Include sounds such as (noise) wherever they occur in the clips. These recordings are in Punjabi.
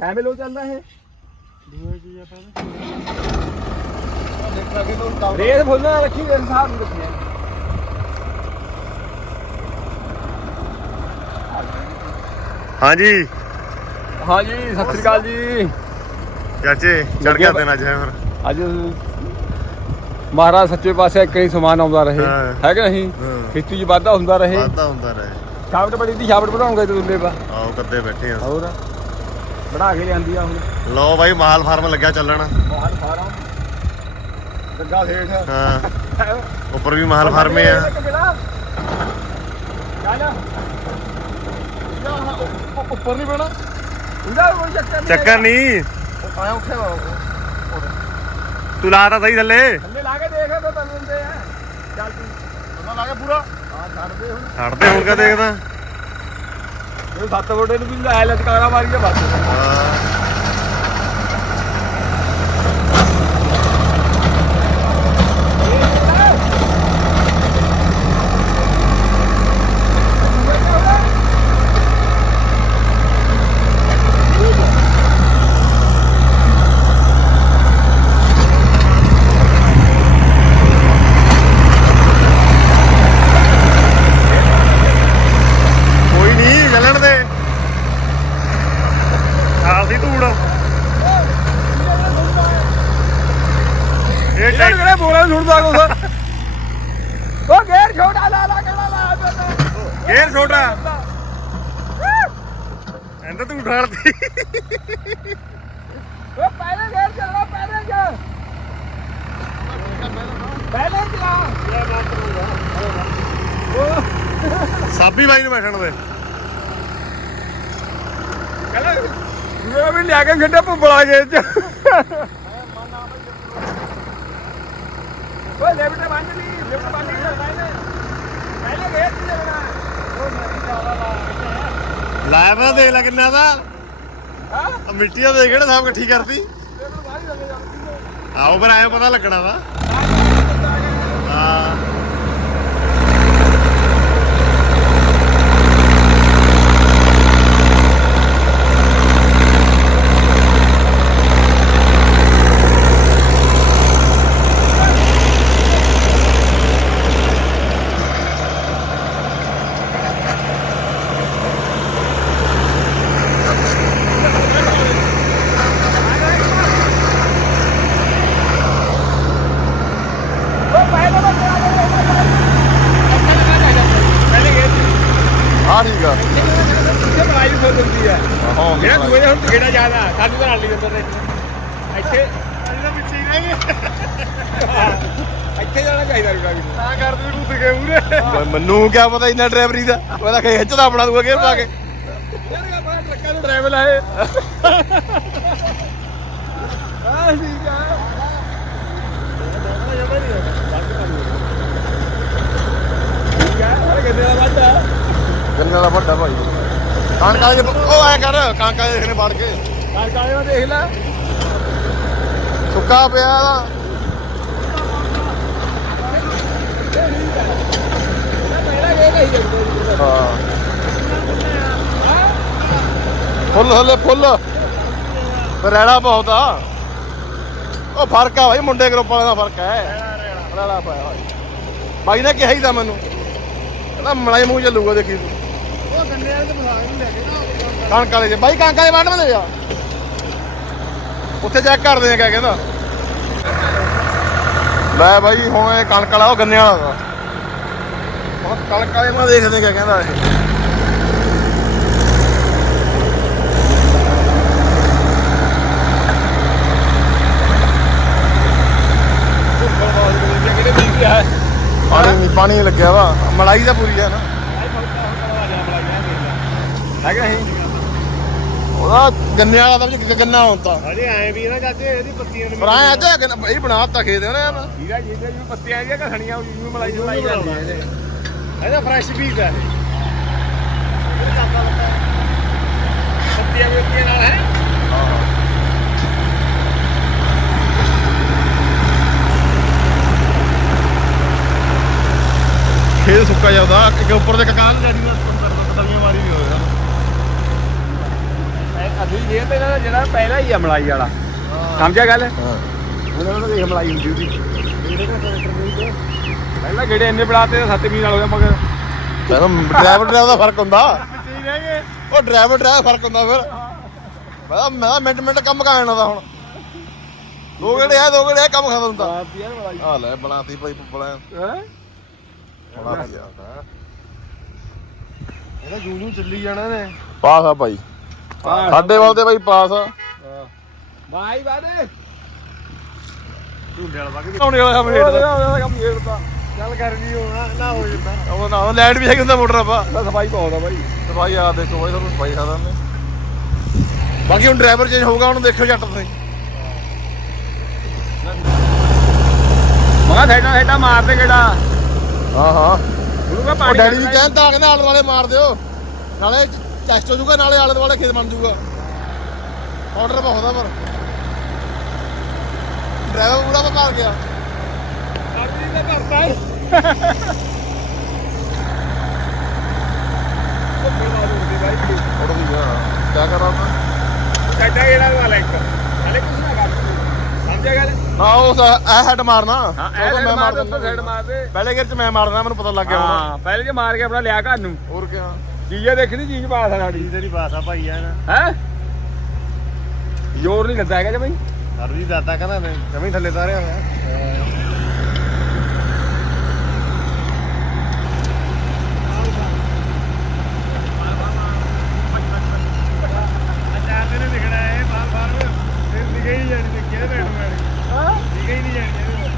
ਕਿਵੇਂ ਲੋ ਚੱਲਦਾ ਇਹ। ਦੂਏ ਆ ਰੇਤ ਫੁੱਲ ਰੱਖੀ ਗਏ ਹਿਸਾਬ ਨੂੰ ਰੱਖੀ ਹਾਂਜੀ। ਹਾਂਜੀ ਸਤਿ ਸ੍ਰੀ ਅਕਾਲ ਜੀ। ਚਾਚੇ ਚੜ ਗਿਆ ਦਿਨ ਅੱਜ ਹੈ ਫਿਰ। ਅੱਜ ਮਹਾਰਾਜ ਸੱਚੇ ਪਾਸੇ ਕਈ ਸਮਾਨ ਆਉਂਦਾ ਰਹੇ। ਹਾਂ। ਹੈ ਕਿ ਨਹੀਂ? ਹਾਂ। ਖੇਤੀ 'ਚ ਵਾਧਾ ਹੁੰਦਾ ਰਹੇ। ਵਾਧਾ ਹੁੰਦਾ ਰਹੇ। ਛਾਵਟ ਬੜੀ ਦੀ ਛਾਵਟ ਬਣਾਉਂਗੇ ਤੇ ਦੁੱਲੇ ਬਾ ਆਓ ਕੱਦੇ ਬੈਠੇ ਆ। ਹੋਰ? ਬਣਾ ਕੇ ਲਿਆਂਦੀ ਆ ਹੁਣ ਲਓ ਬਾਈ ਮਾਲ ਫਾਰਮ ਲੱਗਿਆ ਚੱਲਣ। ਬਾਹਰ ਫਾਰਮ। ਗੱਗਾ ਸੇਠ ਹਾਂ। ਉੱਪਰ ਵੀ ਮਾਲ ਫਾਰਮੇ ਆ। ਚੱਲ ਉੱਪਰ ਨਹੀਂ ਬਣਾ ਉਹਦਾ ਕੋਈ ਚੱਕਰ ਨਹੀਂ ਚੱਕਰ ਨਹੀਂ। ਆਇਆ ਉੱਠਿਆ ਵਾ ਤੂੰ ਲਾ ਤਾਂ ਸਹੀ ਥੱਲੇ। ਥੱਲੇ ਲਾ ਕੇ ਦੇਖ ਤਾਂ ਤੈਨੂੰ ਦਿੰਦੇ ਆ। ਚੱਲ ਤੂੰ। ਉਹਨਾਂ ਲਾ ਕੇ ਪੂਰਾ। ਹਾਂ ਛੱਡ ਦੇ ਹੁਣ। ਛੱਡਦੇ ਹੁਣ ਕਾ ਦੇਖਦਾ। ਸੱਤ ਵੋਟੇ ਨੂੰ ਵੀ ਲੈ ਲਟਕਾਰਾ ਮਾਰ ਕੇ ਬਸ। ਹਾਂ ਕੋਈ ਨਹੀਂ ਚੱਲਣ ਦੇ ਹਾਲ ਦੀ ਧੂੜ ਇਹ ਇਹਨਾਂ ਟੈਕ- ਨੂੰ ਕਿਹੜਾ ਬੋਲਾਂ ਸੁਣਦਾ ਕੁਛ ਉਹ ਗੇਰ ਛੋਟਾ ਲਾ ਲਾ ਕਿਹੜਾ ਲਾ ਦਿੱਤਾ ਗੇਰ ਛੋਟਾ। ਐਂਦਾ ਤੂੰ ਉਠਾੜਦੀ ਉਹ ਪਹਿਲੇ ਗੇਰ ਚੱਲਣਾ ਪਹਿਲੇ ਜਾ। ਪਹਿਲੇ ਚਲਾ। ਸਾਬੀ ਬਾਈ ਨੂੰ ਬੈਠਣ ਦੇ। ਕਹਿੰਦਾ ਮੈਂ ਵੀ ਲਿਆ ਕੇ ਖੱਡਾ ਭੁੱਬਲਾ ਗਏ ਚ। ਓਏ ਲੈਫਟ ਬੰਦ ਨਹੀਂ ਲੈਫਟ ਬੰਦ ਨਹੀਂ ਚੱਲਦਾ ਇਹਨੇ ਪਹਿਲੇ ਗੇਰ ਚ ਚੱਲਣਾ ਉਹ ਨਹੀਂ ਚੱਲਦਾ ਲਾ ਲਾਇਆ ਪਤਾ ਦੇਖ ਲੈ ਕਿੰਨਾ ਦਾ। ਹਾਂ? ਮਿੱਟੀ ਦਾ ਦੇਖ ਕਿਹੜਾ ਸਾਹਬ ਇਕੱਠੀ ਜਾਂਦੀ ਆਓ ਫਿਰ ਆਇਆ ਪਤਾ ਲੱਗਣਾ ਵਾ। ਹਾਂ ਉਹ ਪਹਿਲੇ ਬੰਦੇ ਆ ਗਏ ਪਹਿਲੇ ਗੇਰ ਚ ਆ ਠੀਕ ਆ ਇੱਥੇ ਬੜਾਈ ਹੋ ਜਾਂਦੀ ਹੈ ਹਾਂ ਜਿਹੜਾ ਦੂਏ ਦੇ ਹੁਣ ਕਿਹੜਾ ਜ਼ਿਆਦਾ ਸਾਨੂੰ ਤਾਂ ਨਾਲ ਲਈ ਅੰਦਰ ਦੇ ਇੱਥੇ ਇਹਦਾ ਪਿੱਛੇ ਹੀ ਰਹਿ ਗਏ ਇੱਥੇ ਜਾਣਾ ਚਾਹੀਦਾ ਰੁਕਾ ਵੀ ਤਾਂ ਕਰਦੇ ਨੂੰ ਦਿਖੇ ਮੂਰੇ ਕੀ ਪਤਾ ਇੰਨਾ ਡਰਾਈਵਰੀ ਦਾ? ਮੈਂ ਤਾਂ ਖਿੱਚਦਾ ਆਪਣਾ ਦੂਆ ਗੇਰ ਪਾ ਕੇ। ਯਾਰ ਇਹ ਆਪਣਾ ਟਰੱਕਾਂ ਨੂੰ ਡਰਾਈਵਰ ਲਾਏ ਆ ਠੀਕ ਵੱਡਾ ਗੰਨੇ ਦਾ ਵੱਡਾ ਭਾਈ। ਕਾਂਕਾ ਜੇ ਉਹ ਐ ਕਰ ਕਾਂਕਾ ਦੇਖਨੇ ਵੜ ਕੇ। ਦਾ ਦੇਖ ਲੈ। ਸੁੱਕਾ ਪਿਆ ਇਹਦਾ ਪਹਿਲਾਂ ਗਏ ਕਹੀ ਜਾਂਦੇ ਹਾਂ। ਫੁੱਲ ਹਲੇ ਫੁੱਲ। ਰੈੜਾ ਬਹੁਤ ਆ। ਉਹ ਫ਼ਰਕ ਆ ਭਾਈ ਮੁੰਡੇ ਗਰੁੱਪ ਵਾਲਿਆਂ ਦਾ ਫ਼ਰਕ ਹੈ। ਰੈੜਾ ਪਾਇਆ ਭਾਈ ਬਾਈ ਨੇ ਕਿਹਾ ਹੀ ਤਾਂ ਮੈਨੂੰ। ਕਹਿੰਦਾ ਮਲਾਈ ਮੂੰਹ ਚੱਲੂਗਾ ਦੇਖੀ ਤੂੰ। ਉਹ ਗੰਨੇ ਵਾਲੇ ਤੇ ਬੁਲਾ ਨਹੀਂ ਲੈ ਕੇ ਨਾ ਕਣਕ ਵਾਲੇ ਚ ਬਾਈ ਕਣਕ ਵਾਲੇ ਵੱਢ ਦੇ ਆ। ਉੱਥੇ ਚੈੱਕ ਕਰਦੇ ਆ ਕਿਆ ਕਹਿੰਦਾ। ਲੈ ਬਾਈ, ਹੁਣ ਇਹ ਕਣਕ ਵਾਲਾ ਉਹ ਗੰਨੇ ਵਾਲਾ ਦਾ। ਹੁਣ ਕਣਕ ਵਾਲੇ ਮੈਂ ਦੇਖਦੇ ਆ ਕਿਆ ਕਹਿੰਦਾ ਇਹ। ਪਾਣੀ ਨਹੀਂ ਪਾਣੀ ਨੀ ਲੱਗਿਆ ਵਾ। ਮਲਾਈ ਦਾ ਪੂਰੀ ਆ ਨਾ। ਹੈ ਕਿ ਨਹੀਂ ਉਹਦਾ ਗੰਨੇ ਵਾਲਾ ਦਾ ਵੀ ਗੰਨਾ ਹੁੰਦਾ ਅਜੇ ਐ ਵੀ ਨਾ ਚਾਚੇ ਇਹਦੀ ਪੱਤੀਆਂ ਪਰ ਅੱਜ ਗੰਨਾ- ਇਹ ਬਣਾਤਾ ਖੇਤ ਉਹਨੇ ਇਹਦਾ ਜਿਹਦੇ ਜਿਹਨੂੰ ਪੱਤੀਆਂ ਆਈਆਂ ਘਣੀਆਂ ਉਹਨੂੰ ਮਲਾਈ ਮਲਾਈ ਜਾਂਦੀ ਹੈ ਇਹਦੇ ਫਰੈਸ਼ ਪੀਸ ਹੈ। ਪੱਤੀਆਂ ਵੀ ਨਾਲ ਹੈ। ਖੇਤ ਸੁੱਕਾ ਜਾਂਦਾ ਇੱਕ ਉੱਪਰ ਦੇ ਕਕਾਲ ਜੜੀ ਦਾ ਤਲੀਆਂ ਮਾਰੀ ਵੀ ਹੋਇਆ। ਅਸਲੀ ਜੇ ਤੇ ਇਹਨਾਂ ਦਾ ਜਿਹੜਾ ਪਹਿਲਾ ਹੀ ਆ ਮਲਾਈ ਵਾਲਾ। ਸਮਝਿਆ ਗੱਲ? ਹਾਂ। ਉਹਨਾਂ ਨੂੰ ਦੇਖ ਮਲਾਈ ਹੁੰਦੀ ਉਹਦੀ। ਪਹਿਲਾਂ ਗੇੜੇ ਇੰਨੇ ਬੜਾਤੇ ਸੱਤ ਮੀਲ ਨਾਲ ਹੋਇਆ ਮਗਰ। ਚਲੋ ਡਰਾਈਵਰ ਡਰਾਈਵਰ ਦਾ ਫ਼ਰਕ ਹੁੰਦਾ। ਠੀਕ ਹੈ ਗਏ। ਉਹ ਡਰਾਈਵਰ ਡਰਾਈਵਰ ਫ਼ਰਕ ਹੁੰਦਾ ਫਿਰ। ਮੈਂ ਮੈਂ ਮਿੰਟ ਮਿੰਟ ਕੰਮ ਕਰ ਜਾਣਾ ਦਾ ਹੁਣ। ਦੋ ਗੇੜੇ ਆ ਦੋ ਗੇੜੇ ਆ ਕੰਮ ਖਤਮ ਹੁੰਦਾ। ਯਾਰ ਆ ਲੈ ਬਣਾਤੀ ਭਾਈ ਬਣਾ ਹੈ? ਬਣਾਤੀ ਆ ਇਹਦਾ ਜੂ ਜੂ ਚੱਲੀ ਜਾਣਾ ਨੇ ਪਾਸ ਆ ਭਾਈ। ਸਾਡੇ ਵੱਲ ਤੇ ਭਾਈ ਪਾਸ ਆ। ਬਾਈ ਬਾਦੇ ਝੁੰਡੇ ਵਾਲਾ ਵਗ ਆਉਣੇ ਵਾਲਾ ਕੰਮ ਉਹਦਾ ਕੰਮ ਛੇੜਦਾ ਚੱਲ ਕਰ ਵੀ ਹੋਣਾ ਨਾ ਹੋ ਜਾਂਦਾ। ਉਹ ਨਾ ਲਾਈਟ ਵੀ ਹੈਗੀ ਹੁੰਦਾ ਮੋਟਰ ਆਪਾਂ। ਬਸ ਸਫ਼ਾਈ ਬਹੁਤ ਆ ਬਾਈ। ਸਫ਼ਾਈ ਆ ਦੇਖੋ ਭਾਈ ਤੁਹਾਨੂੰ ਸਫ਼ਾਈ ਸਾਦਾ ਨੇ ਬਾਕੀ ਹੁਣ ਡਰਾਈਵਰ ਚੇਂਜ ਹੋਊਗਾ ਉਹਨੂੰ ਦੇਖਿਓ ਜੱਟ ਤੁਸੀਂ। ਮਗਾ ਸਾਈਡਾਂ ਸਾਈਡਾਂ ਮਾਰਦੇ ਕਿਹੜਾ? ਹਾਂ ਹਾਂ। ਉਹਨੂੰ ਕਹ ਉਹ ਪਾਣੀ ਡੈਡੀ ਵੀ ਕਹਿੰਦਾ ਕਹਿੰਦਾ ਆਲੇ ਦੁਆਲੇ ਮਾਰ ਦਿਓ। ਨਾਲੇ ਹੋ ਆਲੇ ਦੁਆਲੇ ਖੇਤ ਬਣ ਜਾਊਗਾ। ਆਰਡਰ ਬਹੁਤ ਆ ਪਰ। ਡਰਾਈਵਰ ਪੂਰਾ ਪਾ ਮਾਰ ਗਿਆ। ਉੜ ਵੀ ਗਿਆ ਕੀ ਕਰਾਂ ਮੈਂ ਸਾਡਾ ਕਿਹੜਾ ਵਾਲਾ ਇੱਕ ਹਲੇ ਕੁਝ ਨਾ ਕਰ ਸਮਝਿਆ ਗੱਲ ਨਾ ਉਹ ਐ ਹੈਡ ਮਾਰਨਾ ਹਾਂ ਉਹ ਤਾਂ ਮੈਂ ਮਾਰ ਦਿੰਦਾ। ਦਿੱਤਾ ਸਾਈਡ ਮਾਰ ਦੇ ਪਹਿਲੇ ਗੇਰ ਚ ਮੈਂ ਮਾਰਦਾ ਮੈਨੂੰ ਪਤਾ ਲੱਗ ਗਿਆ ਹੁਣ ਹਾਂ ਪਹਿਲੇ ਜੇ ਮਾਰ ਕੇ ਆਪਣਾ ਲਿਆ ਘਰ ਨੂੰ ਹੋਰ ਕੀ ਚੀਜ਼ਾਂ ਦੇਖਣੀ ਚੀਜ਼ ਪਾਸ ਆ ਸਾਡੀ ਤੇਰੀ ਬਾਤ ਆ ਭਾਈ ਆ ਨਾ ਹੈ ਜ਼ੋਰ ਨਹੀਂ ਲੱਗਾ ਹੈਗਾ ਜਮਈ ਸਰ ਜੀ ਦਾਤਾ ਕਹਿੰਦਾ ਮੈਂ ਜਮੀ ਥੱਲੇ ਤਾਰਿਆ ਹੋਇਆ ਚਾਰ ਦਿਨ ਲਿਖਣਾ ਹੈ ਬਾਰ ਬਾਰ ਫਿਰ ਲਿਖੇ ਹਾਂ। ਹੀ ਨਹੀਂ ਜਾਣੀ ਨਾ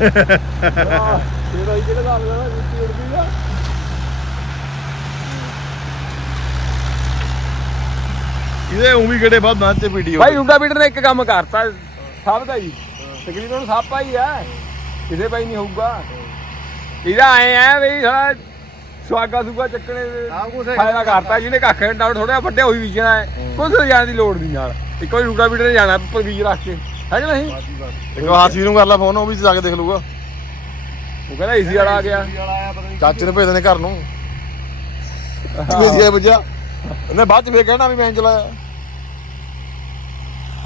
ਤੂੰ ਇਹ ਭਾਈ ਕਿਹੜਾ ਨਾਮ ਲੈਣਾ ਜਿੱਤੀ ਉੜਦੀ ਆ। ਇਹਦੇ ਉਂ ਵੀ ਗੇੜੇ ਬਾਅਦ ਬਾਅਦ ਚ ਵੀਡੀਓ ਭਾਈ ਰੂਟਾ ਬੀਟਰ ਨੇ ਇੱਕ ਕੰਮ ਕਰਤਾ ਸਭ ਦਾ ਹੀ। ਤਕਰੀਬਨ ਸਭ ਹੀ ਹੈ ਕਿਸੇ ਭਾਈ ਨਹੀਂ ਹੋਊਗਾ। ਇਹਦਾ ਆਏ ਆ ਵੀ ਸਾਲਾ ਸਵਾਗਾ ਸੁਗਾ ਚੱਕਣੇ ਦੇ। ਸਭ ਕੁਛ ਫਾਇਦਾ ਕਰਤਾ ਜਿਹਨੇ ਕੱਖ ਡਾਊਨ ਥੋੜਾ ਵੱਡੇ ਹੋਈ ਬੀਜਣਾ ਹੈ। ਕੁਝ ਜਾਣ ਦੀ ਲੋੜ ਨਹੀਂ ਨਾਲ। ਇੱਕ ਵਾਰੀ ਰੂਟਾ ਬੀਟਰ ਨੇ ਜਾਣਾ ਉੱਪਰ ਬੀਜ ਰੱਖ ਕੇ ਹੈ ਕਿ ਨਹੀਂ ਇੱਕ ਹਾਸੀ ਨੂੰ ਕਰ ਲਾ ਫੋਨ ਉਹ ਵੀ ਜਾ ਕੇ ਦੇਖ ਲੂਗਾ ਉਹ ਕਹਿੰਦਾ ਏਸੀ ਵਾਲਾ ਆ ਗਿਆ। ਚਾਚੇ ਨੂੰ ਭੇਜ ਦੇਣੇ ਘਰ ਨੂੰ। ਵੇਖਿਆ ਬੁਝਾ ਉਹਨੇ ਬਾਅਦ ਚ ਫੇਰ ਕਹਿਣਾ ਵੀ ਮੈਂ ਚਲਾਇਆ।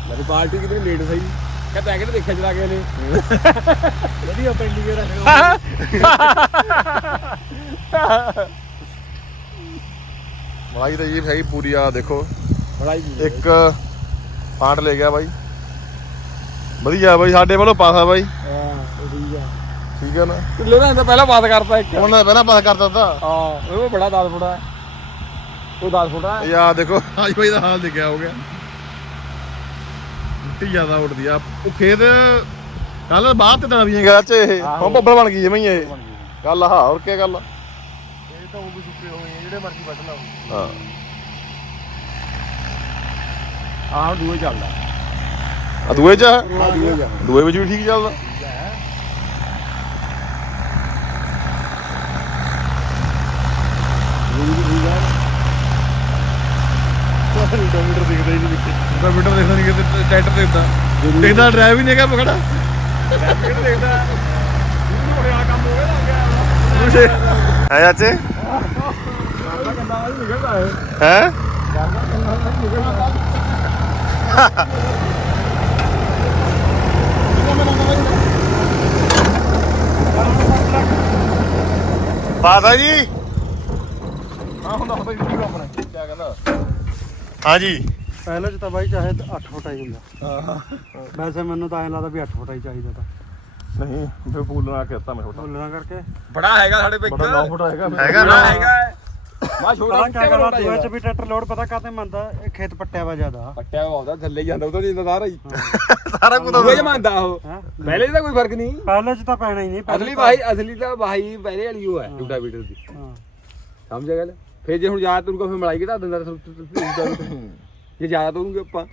ਮੇਰੀ ਪਾਰਟੀ ਕਿਤੇ ਲੇਟ ਸਹੀ। ਕਹਿੰਦਾ ਕਿਤੇ ਦੇਖਿਆ ਚਲਾ ਕੇ ਨੇ ਵਧੀਆ ਪਿੰਡੀ ਰੱਖ (laughs) ਮਲਾਈ ਤਾਂ ਇਹ ਹੈਗੀ ਪੂਰੀ ਆ ਦੇਖੋ। ਬੜਾਈ ਇੱਕ ਪਾਂਟ ਲੈ ਗਿਆ ਬਾਈ। ਵਧੀਆ ਬਾਈ ਸਾਡੇ ਵੱਲੋਂ ਪਾਸਾ ਬਾਈ। ਹਾਂ ਠੀਕ ਆ ਠੀਕ ਹੈ ਨਾ? ਕਿਲੋ ਦਾ ਤਾਂ ਪਹਿਲਾਂ ਬਾਤ ਕਰਤਾ ਇੱਕ। ਉਹਨਾਂ ਪਹਿਲਾਂ ਪਾਸ ਕਰ ਦਿੱਤਾ ਹਾਂ ਉਹ ਬੜਾ 10 ਫੁੱਟਾ ਹੈ ਉਹ 10 ਫੁੱਟਾ ਆ। ਦੇਖੋ ਅੱਜ ਬਾਈ ਦਾ ਹਾਲ ਦੇਖਿਆ ਹੋ ਗਿਆ ਮਿੱਟੀ ਜ਼ਿਆਦਾ ਉੱਡਦੀ ਆ। ਉਹ ਖੇਤ ਕੱਲ ਬਾਅਦ ਤੇ ਤਾਂ ਵੀ ਗਿਆ ਚ ਇਹ। ਆਹੋ। ਹੁਣ ਬੱਬਲ ਬਣ ਗਈ ਜਿਵੇਂ ਇਹ। ਗੱਲ ਹਾਂ ਹੋਰ ਕੀ ਗੱਲ? ਆ? ਇਹ ਤਾਂ ਉਹ ਵੀ ਸੁੱਕੇ ਹੋਏ ਆ ਜਿਹੜੇ ਮਰਜ਼ੀ ਵੱਢ ਲਾਓ ਹਾਂ। ਹਾਂ ਦੂਏ ਚੱਲਦਾ। ਆ ਦੂਏ ਚ ਆ? ਦੂਏ ਚੱਲਦਾ। ਦੂਏ ਵਿੱਚ ਵੀ ਠੀਕ ਚੱਲਦਾ। ਕਿਲੋਮੀਟਰ ਦਿਖਦਾ ਹੀ ਨਹੀਂ ਵਿੱਚ। ਕੰਪਿਊਟਰ ਦੇਖਦਾ ਨਹੀਂ ਕਿ ਟਰੈਕਟਰ ਦੇਖਦਾ। ਦੇਖਦਾ ਡਰਾਈਵ ਹੀ ਨਹੀਂ ਹੈਗਾ ਪਕੜਾ ਦੇਖਦਾ। ਹੋਰੇ ਵਾਲਾ ਕੰਮ ਹੋ ਗਿਆ ਲੱਗ ਗਿਆ। ਚਾਚੇ ਕਰਦਾ ਕੰਦਾ ਵਾਲੀ ਨਿਕਲਦਾ ਹੈ ਬਾਦਾ ਜੀ। ਹਾਂ ਹੁੰਦਾ ਹੁੰਦਾ ਵੀਡੀਓ ਆਪਣਾ ਕੀ ਕਹਿੰਦਾ ਹਾਂਜੀ। ਪਹਿਲੇ ਚ ਤਾਂ ਬਾਈ ਚਾਹੇ 8 ਫੁੱਟ ਹੀ ਹੁੰਦਾ। ਵੈਸੇ ਮੈਨੂੰ ਤਾਂ ਐਂ ਲੱਗਦਾ ਵੀ 8 ਫੁੱਟ ਹੀ ਚਾਹੀਦਾ ਤਾਂ। ਨਹੀਂ ਫਿਰ ਫੂਲ ਲਾ ਕੇ ਦਿੱਤਾ ਮੈਂ ਛੋਟਾ ਬੋਲਣਾ ਕਰਕੇ। ਬੜਾ ਹੈਗਾ ਸਾਡੇ ਪਿੱਕ ਬੜਾ 9 ਫੁੱਟ ਹੈਗਾ। ਹੈਗਾ ਨਾ। ਹੈਗਾ। ਮਾ ਛੋਟਾ ਕਿਆ ਕਰਾਂ ਦੂਏ ਚ ਵੀ ਟਰੈਕਟਰ ਲੋਡ ਪਤਾ ਕਾਤੇ ਮੰਨਦਾ? ਇਹ ਖੇਤ ਪੱਟਿਆ ਵਾ ਜ਼ਿਆਦਾ। ਪੱਟਿਆ ਆਉਂਦਾ ਥੱਲੇ ਹੀ ਜਾਂਦਾ ਉਦੋਂ ਜਿੰਦਾ ਸਾਰਾ ਹੀ। ਸਾਰਾ ਕੁਝ ਉਹ ਹਾਂ। ਪਹਿਲੇ ਤਾਂ ਕੋਈ ਫ਼ਰਕ ਨਹੀਂ। ਪਹਿਲੇ ਚ ਤਾਂ ਪੈਣਾ ਹੀ ਨਹੀਂ ਪਹਿਲੇ ਅਸਲੀ ਤਾਂ- ਭਾਈ ਅਸਲੀ ਤਾਂ ਭਾਈ ਪਹਿਲੇ ਵਾਲੀ ਉਹ ਹੈ ਡੂਡਾ ਬੀਟਰ ਦੀ। ਹਾਂ। ਸਮਝਿਆ ਗੱਲ? ਫੇਰ ਜੇ ਹੁਣ ਯਾਦ ਤੁਰੂਗਾ ਫੇਰ ਮਲਾਈ ਘਟਾ ਦਿੰਦਾ ਜੇ ਜ਼ਿਆਦਾ ਤੁਰੂਗੇ ਆਪਾਂ।